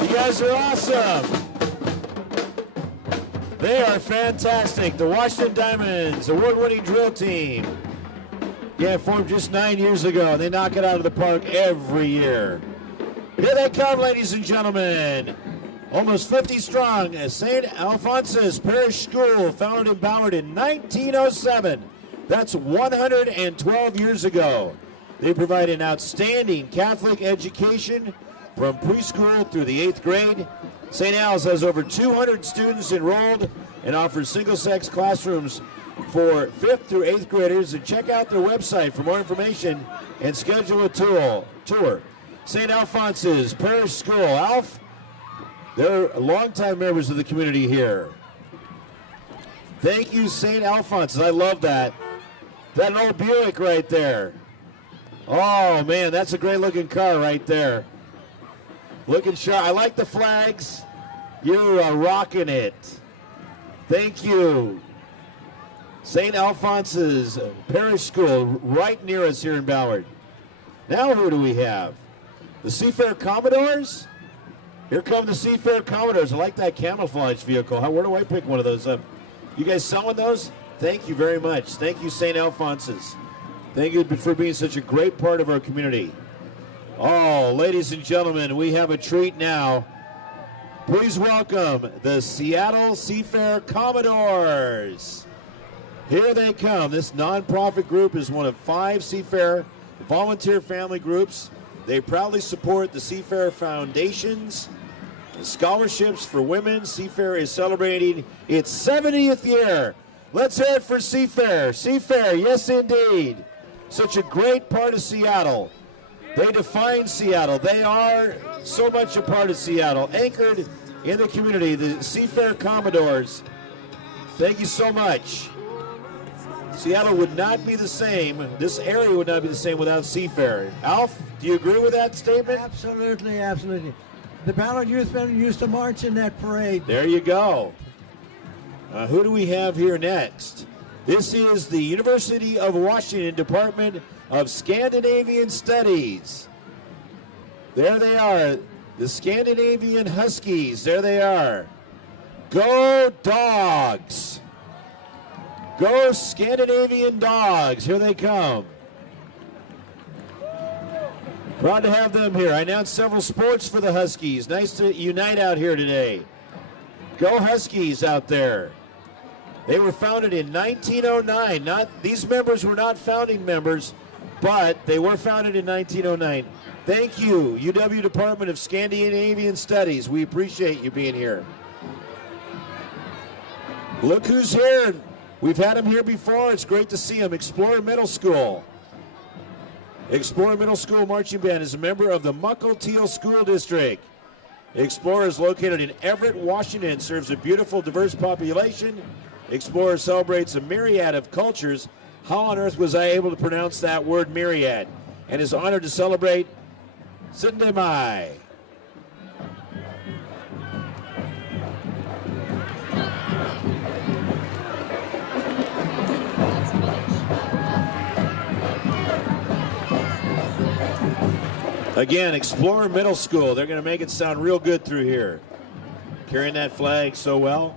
You guys are awesome. They are fantastic. The Washington Diamonds, award-winning drill team. Yeah, formed just 9 years ago. They knock it out of the park every year. Here they come, ladies and gentlemen. Almost 50 strong, St. Alphonsus Parish School, founded in Ballard in 1907. That's 112 years ago. They provide an outstanding Catholic education from preschool through the 8th grade. St. Al's has over 200 students enrolled and offers single-sex classrooms for 5th through 8th graders. And check out their website for more information and schedule a tour. St. Alphonsus Parish School. Alf, they're longtime members of the community here. Thank you, St. Alphonsus. I love that. That old Buick right there. Oh, man, that's a great-looking car right there. Looking sharp. I like the flags. You're rocking it. Thank you. St. Alphonsus Parish School, right near us here in Ballard. Now who do we have? The Seafair Commodores? Here come the Seafair Commodores. I like that camouflage vehicle. Where do I pick one of those up? You guys selling those? Thank you very much. Thank you, St. Alphonsus. Thank you for being such a great part of our community. Oh, ladies and gentlemen, we have a treat now. Please welcome the Seattle Seafair Commodores. Here they come. This nonprofit group is one of 5 Seafair volunteer family groups. They proudly support the Seafair Foundations, scholarships for women. Seafair is celebrating its 70th year. Let's hear it for Seafair. Seafair, yes indeed. Such a great part of Seattle. They define Seattle. They are so much a part of Seattle, anchored in the community, the Seafair Commodores. Thank you so much. Seattle would not be the same, this area would not be the same without Seafair. Alf, do you agree with that statement? Absolutely, absolutely. The Ballard Youth Men used to march in that parade. There you go. Who do we have here next? This is the University of Washington Department of Scandinavian Studies. There they are, the Scandinavian Huskies. There they are. Go Dogs! Go Scandinavian Dogs! Here they come. Proud to have them here. I announced several sports for the Huskies. Nice to unite out here today. Go Huskies out there. They were founded in 1909. These members were not founding members, but they were founded in 1909. Thank you, UW Department of Scandinavian Studies. We appreciate you being here. Look who's here. We've had him here before. It's great to see him. Explorer Middle School. Explorer Middle School Marching Band is a member of the Muckle-Teal School District. Explorer is located in Everett, Washington, serves a beautiful, diverse population. Explorer celebrates a myriad of cultures. How on earth was I able to pronounce that word myriad? And is honored to celebrate Syttende Mai. Again, Explorer Middle School. They're going to make it sound real good through here. Carrying that flag so well.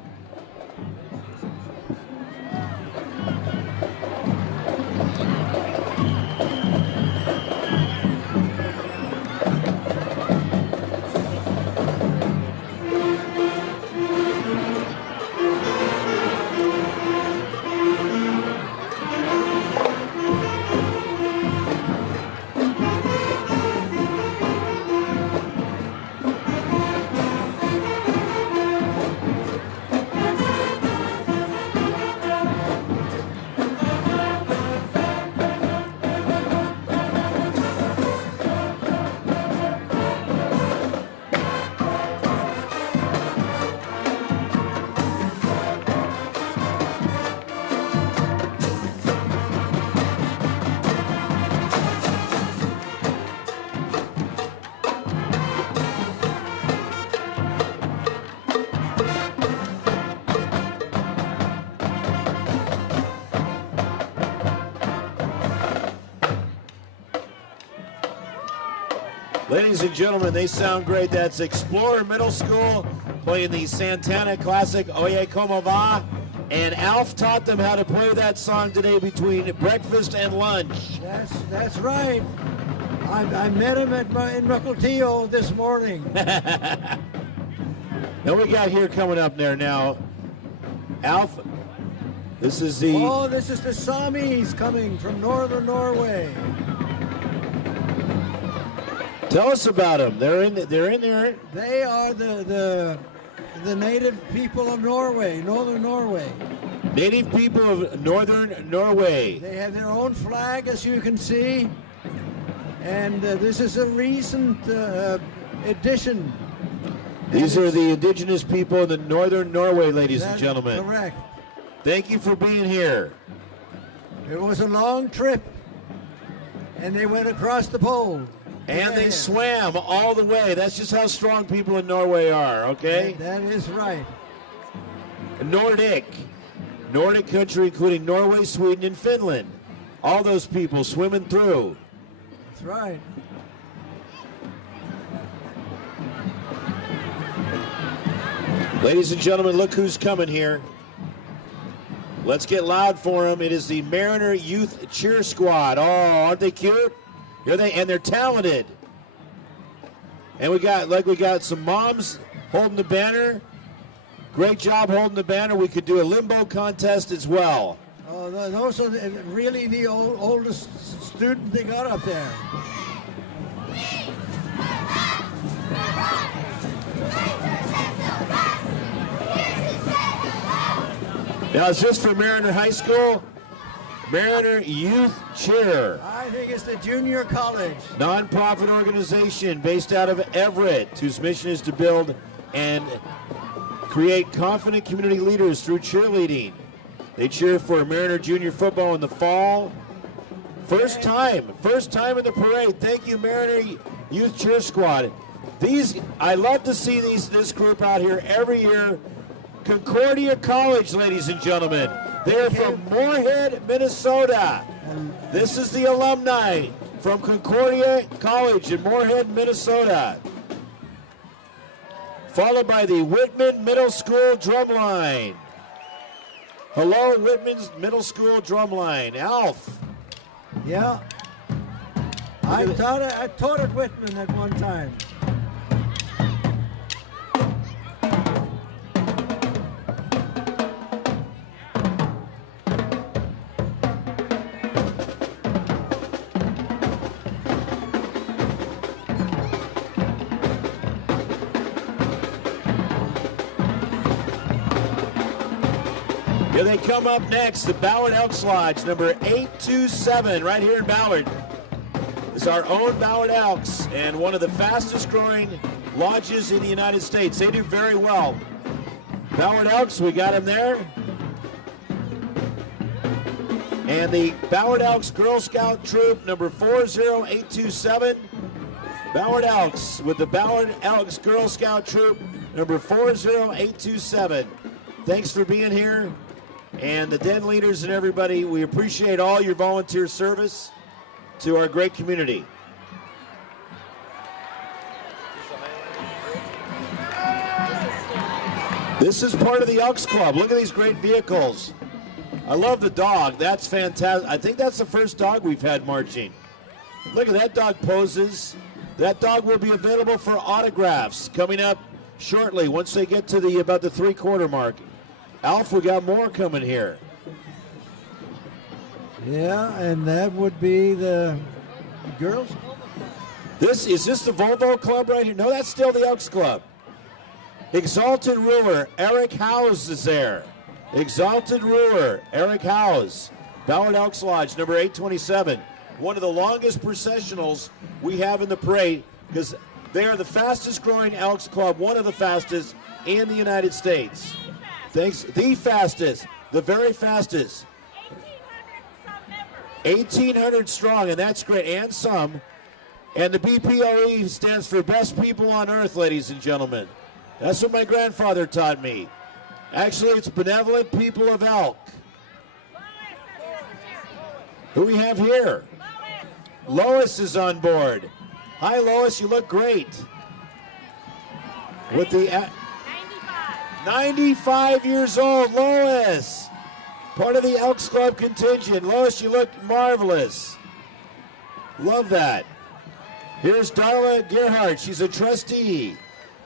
Ladies and gentlemen, they sound great. That's Explorer Middle School playing the Santana Classic, Oye Como Va. And Alf taught them how to play that song today between breakfast and lunch. That's right. I met him in Mukilteo this morning. Now we got here coming up there now. Alf, this is the... Oh, this is the Samis coming from northern Norway. Tell us about them. They're in there. They are the native people of Norway, northern Norway. Native people of northern Norway. They have their own flag, as you can see. And this is a recent addition. These are the indigenous people in the northern Norway, ladies and gentlemen. Correct. Thank you for being here. It was a long trip, and they went across the pole. And they swam all the way. That's just how strong people in Norway are, okay? That is right. Nordic country, including Norway, Sweden, and Finland. All those people swimming through. That's right. Ladies and gentlemen, look who's coming here. Let's get loud for them. It is the Mariner Youth Cheer Squad. Oh, aren't they cute? Here they, and they're talented. And we got some moms holding the banner. Great job holding the banner. We could do a limbo contest as well. Oh, those are really the oldest student they got up there. Now, is this for Mariner High School? Mariner Youth Cheer. I think it's the junior college. Nonprofit organization based out of Everett, whose mission is to build and create confident community leaders through cheerleading. They cheer for Mariner Junior football in the fall. First time in the parade. Thank you, Mariner Youth Cheer Squad. I love to see this group out here every year. Concordia College, ladies and gentlemen. They're from Moorhead, Minnesota. This is the alumni from Concordia College in Moorhead, Minnesota. Followed by the Whitman Middle School Drumline. Hello, Whitman's Middle School Drumline. Alf. Yeah. I taught at Whitman at one time. Here they come up next, the Ballard Elks Lodge, number 827, right here in Ballard. This is our own Ballard Elks, and one of the fastest growing lodges in the United States. They do very well. Ballard Elks, we got them there. And the Ballard Elks Girl Scout Troop, number 40827. Ballard Elks with the Ballard Elks Girl Scout Troop, number 40827. Thanks for being here. And the den leaders and everybody, we appreciate all your volunteer service to our great community. This is part of the Elks Club. Look at these great vehicles. I love the dog. That's fantastic. I think that's the first dog we've had marching. Look at that dog poses. That dog will be available for autographs coming up shortly once they get to about the 3/4 mark. Alf, we got more coming here. Yeah, and that would be the girls. Is this the Volvo Club right here? No, that's still the Elks Club. Exalted Ruler, Eric Howes is there. Exalted Ruler, Eric Howes. Ballard Elks Lodge, number 827. One of the longest processionals we have in the parade because they are the fastest growing Elks Club, one of the fastest in the United States. Thanks, the fastest, the very fastest. 1,800 strong, and that's great, and some. And the BPOE stands for Best People on Earth, ladies and gentlemen. That's what my grandfather taught me. Actually, it's Benevolent People of Elk. Who we have here? Lois is on board. Hi, Lois. You look great. With the 95 years old, Lois. Part of the Elks Club contingent. Lois, you look marvelous. Love that. Here's Darla Gerhardt. She's a trustee.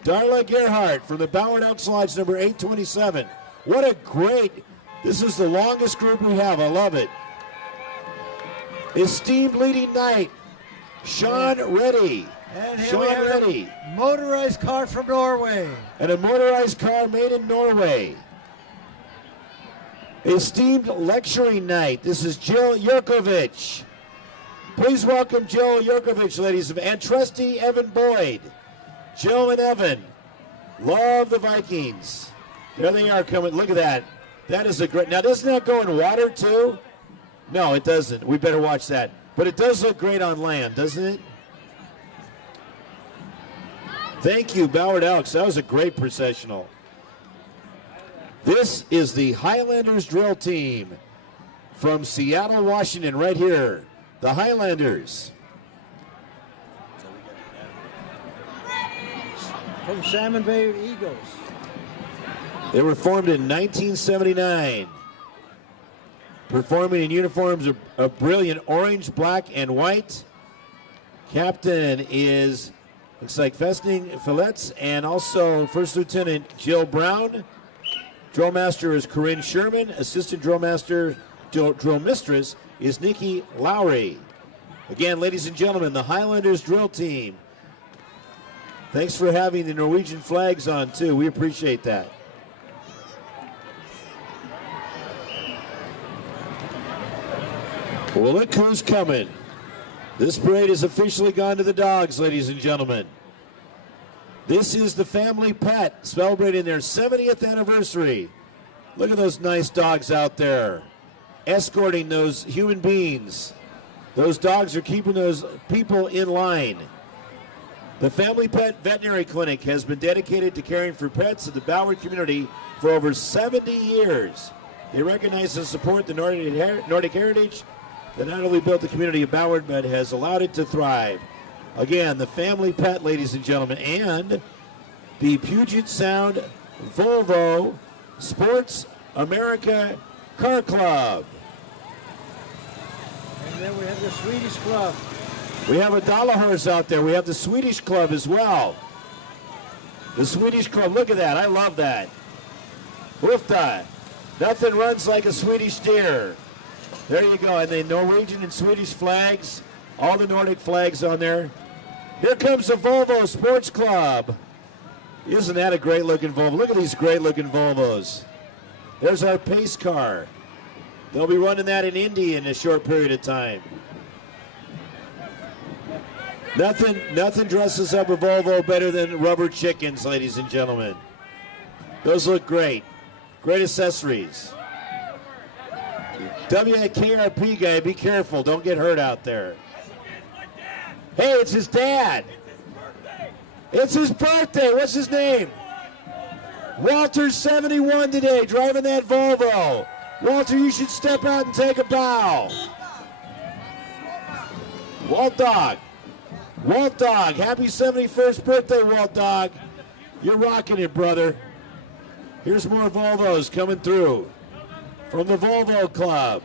Darla Gerhardt from the Ballard Elks Lodge, number 827. What a great, this is the longest group we have. I love it. Esteemed leading knight, Sean Reddy. And here Sean we have Reddy. a motorized car from Norway. And a motorized car made in Norway. Esteemed lecturing knight, this is Jill Yurkovich. Please welcome Jill Yurkovich, ladies and trustee Evan Boyd. Jill and Evan, love the Vikings. There they are coming. Look at that. That is a great. Now, doesn't that go in water too? No, it doesn't. We better watch that. But it does look great on land, doesn't it? Thank you, Ballard Elks. That was a great processional. This is the Highlanders drill team from Seattle, Washington, right here. The Highlanders. From Salmon Bay Eagles. They were formed in 1979. Performing in uniforms of brilliant orange, black, and white. Captain is, looks like Festing Fillets, and also First Lieutenant Jill Brown. Drill Master is Corinne Sherman. Assistant Drill Master, Drill Mistress is Nikki Lowry. Again, ladies and gentlemen, the Highlanders drill team. Thanks for having the Norwegian flags on, too. We appreciate that. Well, look who's coming. This parade has officially gone to the dogs, ladies and gentlemen. This is the family pet celebrating their 70th anniversary. Look at those nice dogs out there escorting those human beings. Those dogs are keeping those people in line. The Family Pet Veterinary Clinic has been dedicated to caring for pets in the Ballard community for over 70 years. They recognize and support the Nordic heritage that not only built the community of Ballard, but has allowed it to thrive. Again, the Family Pet, ladies and gentlemen, and the Puget Sound Volvo Sports America Car Club. And then we have the Swedish Club. We have a Dollarhorse out there. We have the Swedish Club as well. The Swedish Club, look at that. I love that. Woofda. Nothing runs like a Swedish deer. There you go. And the Norwegian and Swedish flags, all the Nordic flags on there. Here comes the Volvo Sports Club. Isn't that a great looking Volvo? Look at these great looking Volvos. There's our pace car. They'll be running that in Indy in a short period of time. Nothing dresses up a Volvo better than rubber chickens, ladies and gentlemen. Those look great. Great accessories. WKRP guy, be careful. Don't get hurt out there. Hey, it's his dad. It's his birthday. What's his name? Walter's 71 today, driving that Volvo. Walter, you should step out and take a bow. Walt Dog. Walt Dog, happy 71st birthday, Walt Dog. You're rocking it, brother. Here's more Volvos coming through from the Volvo Club.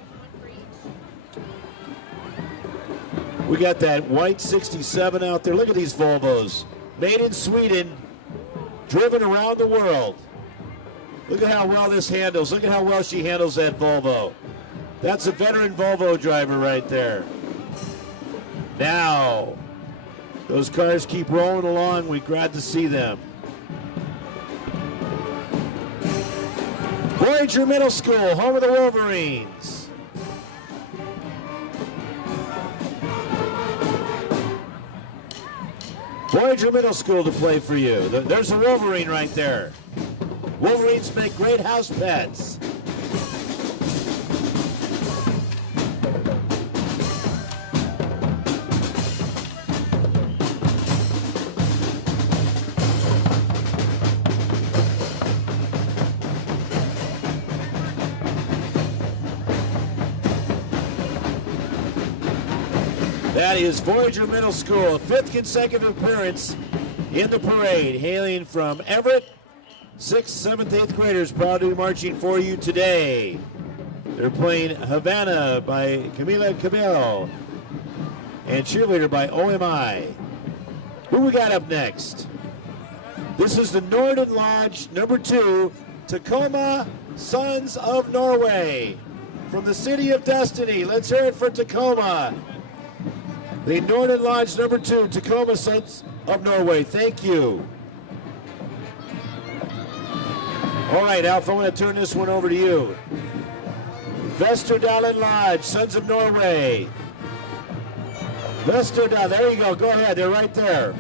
We got that white 67 out there. Look at these Volvos. Made in Sweden, driven around the world. Look at how well this handles. Look at how well she handles that Volvo. That's a veteran Volvo driver right there. Now, those cars keep rolling along. We're glad to see them. Voyager Middle School, home of the Wolverines. Voyager Middle School to play for you. There's a Wolverine right there. Wolverines make great house pets. That is Voyager Middle School, 5th consecutive appearance in the parade, hailing from Everett. 6th, 7th, 8th graders proud to be marching for you today. They're playing Havana by Camila Cabello and Cheerleader by OMI. Who we got up next? This is the Norden Lodge number 2, Tacoma Sons of Norway. From the City of Destiny, let's hear it for Tacoma. The Norden Lodge number 2, Tacoma Sons of Norway. Thank you. All right, Alf, I want to turn this one over to you. Vesterdalen Lodge, Sons of Norway. Vesterdalen, there you go. Go ahead, they're right there.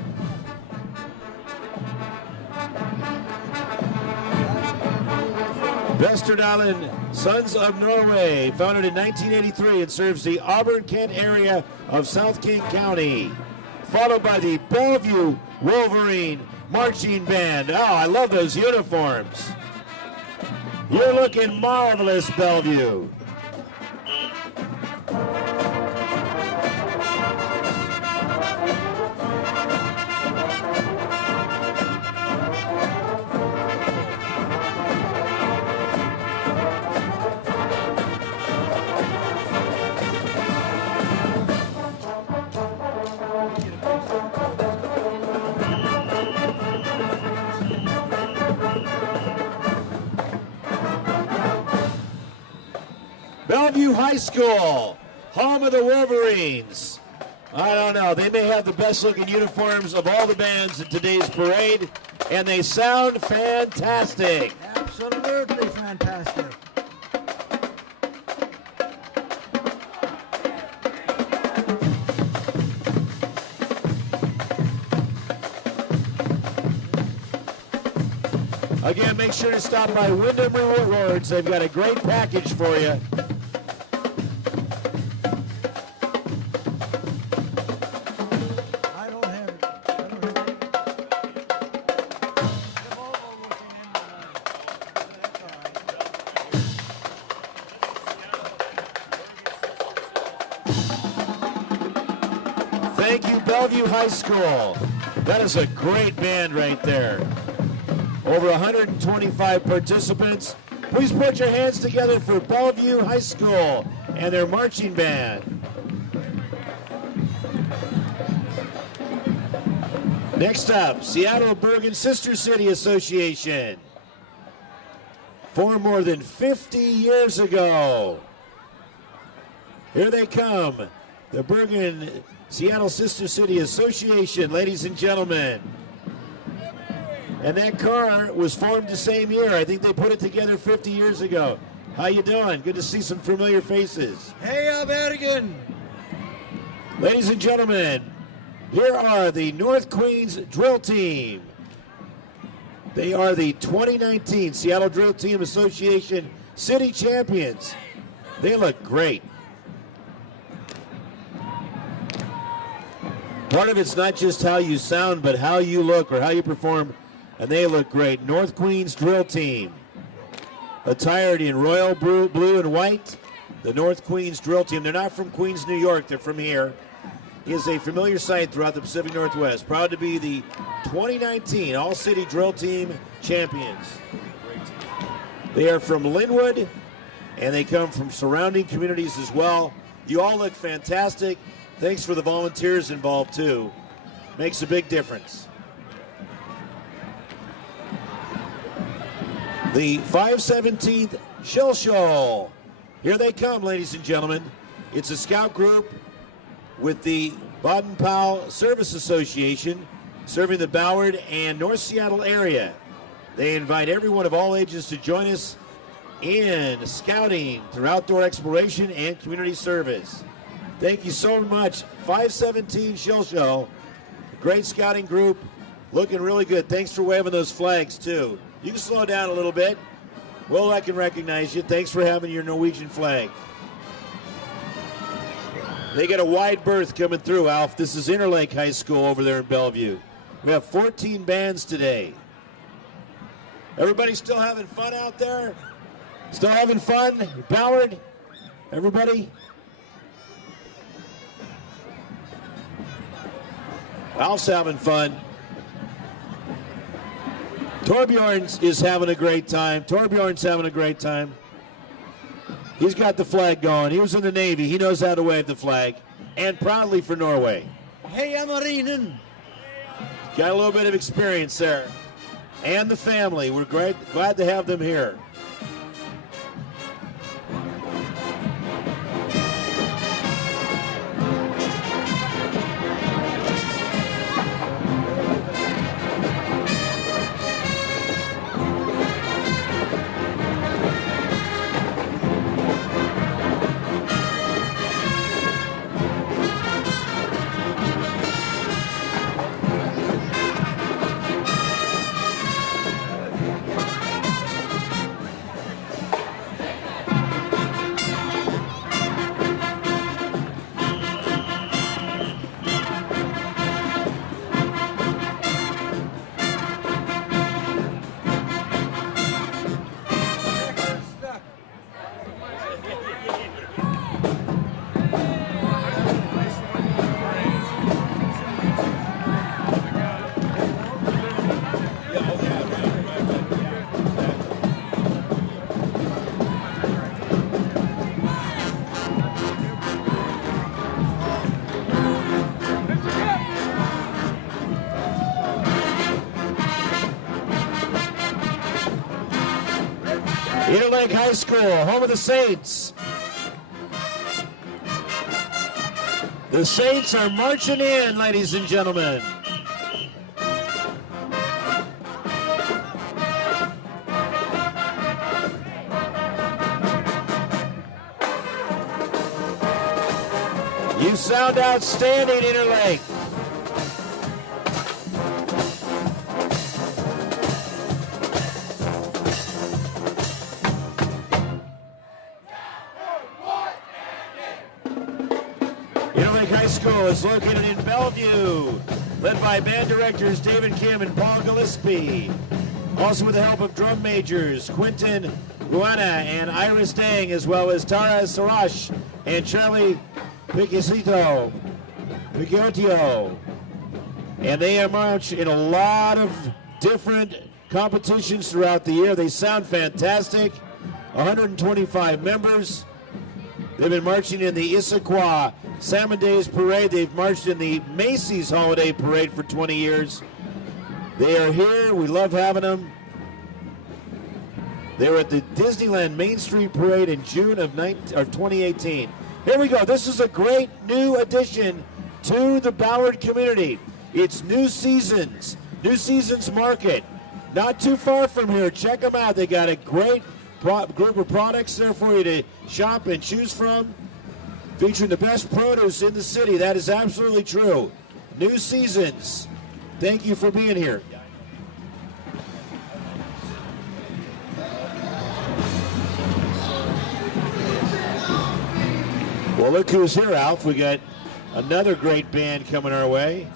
Vesterdalen Sons of Norway, founded in 1983 and serves the Auburn-Kent area of South King County. Followed by the Bellevue Wolverine Marching Band. Oh, I love those uniforms. You're looking marvelous, Bellevue. Bellevue High School, home of the Wolverines. I don't know, they may have the best looking uniforms of all the bands in today's parade, and they sound fantastic. Absolutely fantastic. Again, make sure to stop by Wyndham Rewards. They've got a great package for you. I don't have it. Thank you, Bellevue High School. That is a great band right there. Over 125 participants. Please put your hands together for Bellevue High School and their marching band. Next up, Seattle Bergen Sister City Association. Formed more than 50 years ago. Here they come, the Bergen Seattle Sister City Association, ladies and gentlemen. And that car was formed the same year. I think they put it together 50 years ago. How you doing? Good to see some familiar faces. Hey, Bergen. Ladies and gentlemen, here are the North Queens Drill Team. They are the 2019 Seattle Drill Team Association City Champions. They look great. Part of it's not just how you sound, but how you look or how you perform. And they look great. North Queens Drill Team. Attired in royal blue and white. The North Queens Drill Team. They're not from Queens, New York. They're from here. Is a familiar sight throughout the Pacific Northwest. Proud to be the 2019 All-City Drill Team Champions. They are from Linwood, and they come from surrounding communities as well. You all look fantastic. Thanks for the volunteers involved, too. Makes a big difference. The 517th Shell Show. Here they come, ladies and gentlemen. It's a scout group with the Baden-Powell Service Association serving the Ballard and North Seattle area. They invite everyone of all ages to join us in scouting through outdoor exploration and community service. Thank you so much. 517 Shell Show, great scouting group, looking really good. Thanks for waving those flags too. You can slow down a little bit. Well, I can recognize you. Thanks for having your Norwegian flag. They get a wide berth coming through, Alf. This is Interlake High School over there in Bellevue. We have 14 bands today. Everybody still having fun out there? Still having fun? Ballard? Everybody? Alf's having fun. Torbjorn is having a great time. Torbjorn's having a great time. He's got the flag going. He was in the Navy. He knows how to wave the flag. And proudly for Norway. Heia Marinen! Got a little bit of experience there. And the family. We're glad to have them here. Interlake High School, home of the Saints. The Saints are marching in, ladies and gentlemen. You sound outstanding, Interlake. High School is located in Bellevue, led by band directors David Kim and Paul Gillespie. Also with the help of drum majors Quinton Ruana and Iris Dang, as well as Tara Sarash and Charlie Picciotto. And they march in a lot of different competitions throughout the year. They sound fantastic. 125 members. They've been marching in the Issaquah Salmon Days Parade. They've marched in the Macy's Holiday Parade for 20 years. They are here. We love having them. They were at the Disneyland Main Street Parade in June of 2018. Here we go. This is a great new addition to the Ballard community. It's New Seasons Market. Not too far from here. Check them out. They got a great group of products there for you to shop and choose from, featuring the best produce in the city. That is absolutely true. New Seasons. Thank you for being here. Well, look who's here, Alf. We got another great band coming our way.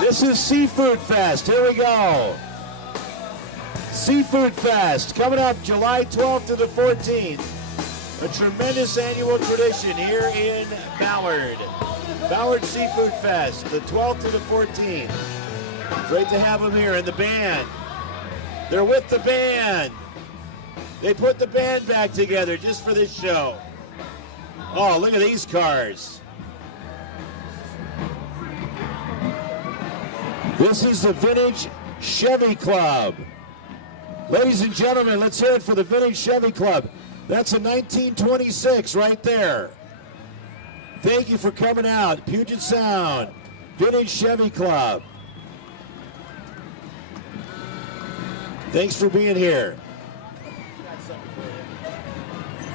This is Seafood Fest. Here we go. Seafood Fest coming up July 12th to the 14th. A tremendous annual tradition here in Ballard. Ballard Seafood Fest, the 12th to the 14th. Great to have them here. And the band. They're with the band. They put the band back together just for this show. Oh, look at these cars. This is the Vintage Chevy Club. Ladies and gentlemen, let's hear it for the Vintage Chevy Club. That's a 1926 right there. Thank you for coming out. Puget Sound, Vintage Chevy Club. Thanks for being here.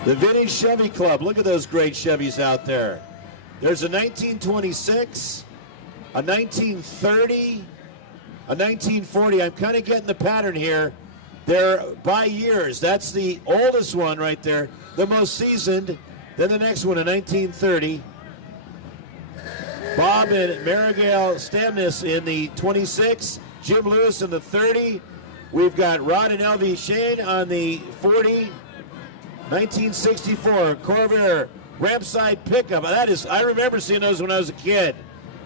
The Vintage Chevy Club. Look at those great Chevys out there. There's a 1926, a 1930, a 1940. I'm kind of getting the pattern here. They're by years. That's the oldest one right there, the most seasoned. Then the next one, a 1930. Bob and Marigail Stamness in the 26, Jim Lewis in the 30, We've got Rod and LV Shane on the 40, 1964 Corvair Rampside pickup. I remember seeing those when I was a kid,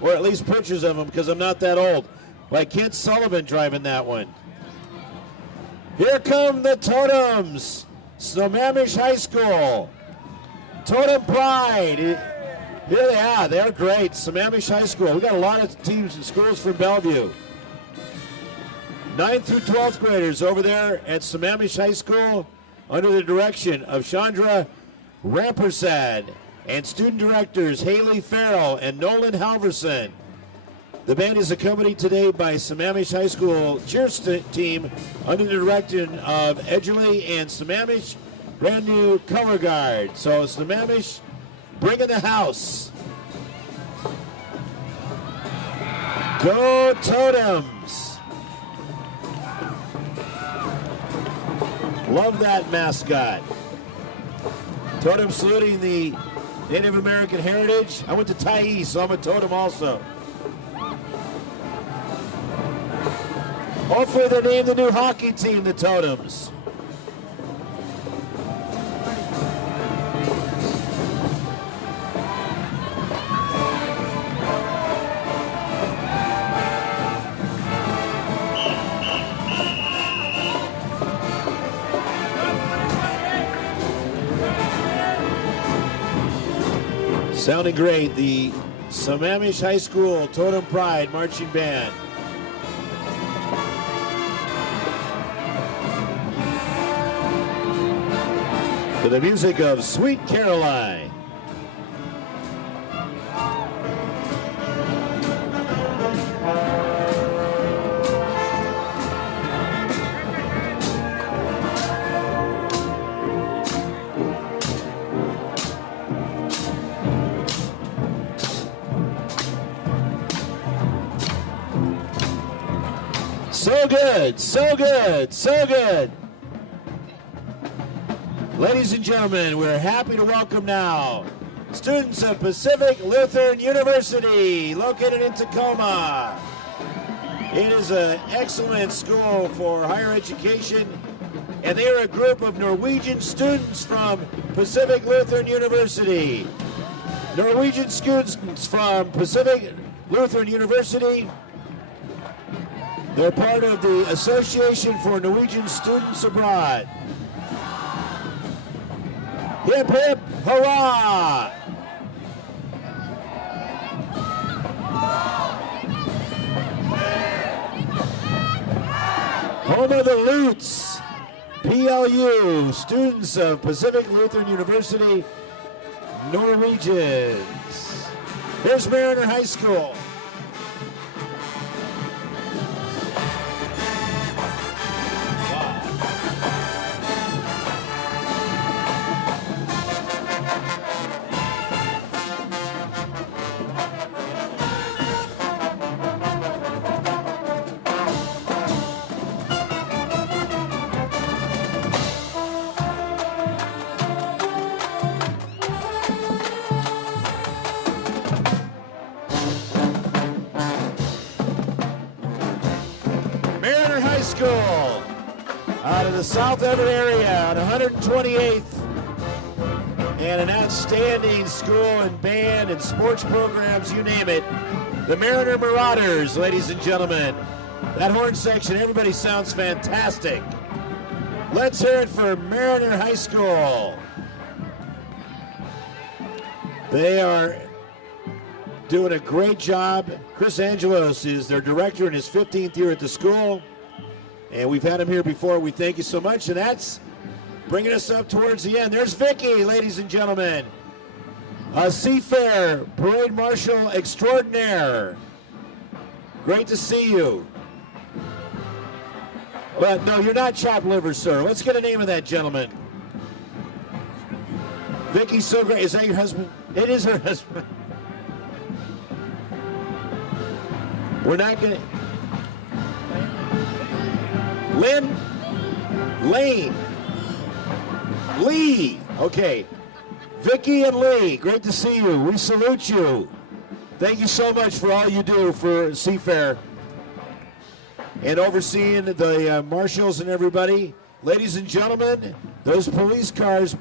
or at least pictures of them because I'm not that old. By Kent Sullivan driving that one. Here come the Totems, Sammamish High School. Totem Pride. Here they are. They're great. Sammamish High School. We got a lot of teams and schools from Bellevue. 9th through 12th graders over there at Sammamish High School under the direction of Chandra Rampersad and student directors Haley Farrell and Nolan Halverson. The band is accompanied today by Sammamish High School cheer team under the direction of Edgerly and Sammamish brand new color guard. So Sammamish bringing the house. Go Totems! Love that mascot. Totem saluting the Native American heritage. I went to Tyee, so I'm a Totem also. Hopefully they name the new hockey team the Totems. Sounding great, the Sammamish High School Totem Pride Marching Band. To the music of Sweet Caroline. So good, so good, so good. Ladies and gentlemen, we're happy to welcome now students of Pacific Lutheran University, located in Tacoma. It is an excellent school for higher education, and they are a group of Norwegian students from Pacific Lutheran University. Norwegian students from Pacific Lutheran University. They're part of the Association for Norwegian Students Abroad. Hip, hip, hurrah! Home of the Lutes, PLU, students of Pacific Lutheran University, Norwegians. Here's Mariner High School. School out of the South Everett area on 128th, and an outstanding school and band and sports programs, you name it. The Mariner Marauders, ladies and gentlemen. That horn section, everybody sounds fantastic. Let's hear it for Mariner High School. They are doing a great job. Chris Angelos is their director in his 15th year at the school. And we've had him here before. We thank you so much. And that's bringing us up towards the end. There's Vicky, ladies and gentlemen. A Seafair Parade Marshal Extraordinaire. Great to see you. But no, you're not chopped liver, sir. Let's get a name of that gentleman. Vicky's so great. Is that your husband? It is her husband. We're not going to... Lane, Lee. Okay, Vicky and Lee, great to see you. We salute you. Thank you so much for all you do for Seafair. and overseeing the marshals and everybody. Ladies and gentlemen, those police cars,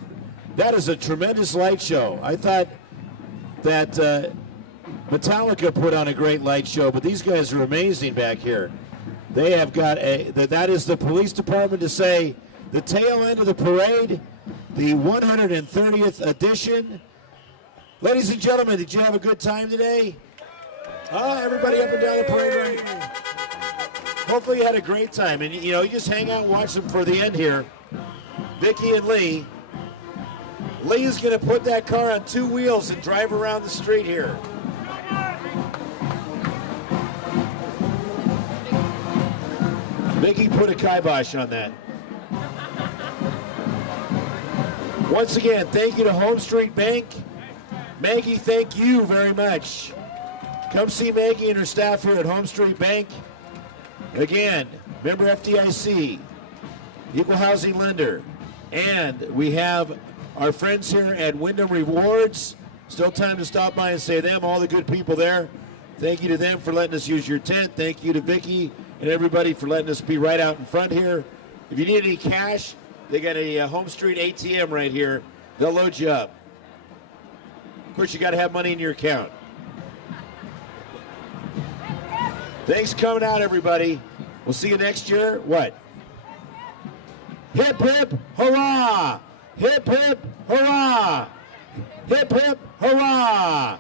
that is a tremendous light show. I thought that Metallica put on a great light show, but these guys are amazing back here. They have got that is the police department to say the tail end of the parade, the 130th edition. Ladies and gentlemen, did you have a good time today? Everybody up and down the parade right. Hopefully you had a great time, and you just hang out and watch them for the end here. Vicky and Lee. Lee is going to put that car on 2 wheels and drive around the street here. Vicky put a kibosh on that. Once again, thank you to Home Street Bank. Maggie, thank you very much. Come see Maggie and her staff here at Home Street Bank. Again, member FDIC, equal housing lender. And we have our friends here at Wyndham Rewards. Still time to stop by and say to them, all the good people there. Thank you to them for letting us use your tent. Thank you to Vicky and everybody for letting us be right out in front here. If you need any cash, they got a Home Street ATM right here. They'll load you up. Of course, you got to have money in your account. Thanks for coming out, everybody. We'll see you next year. What? Hip, hip, hurrah! Hip, hip, hurrah! Hip, hip, hurrah!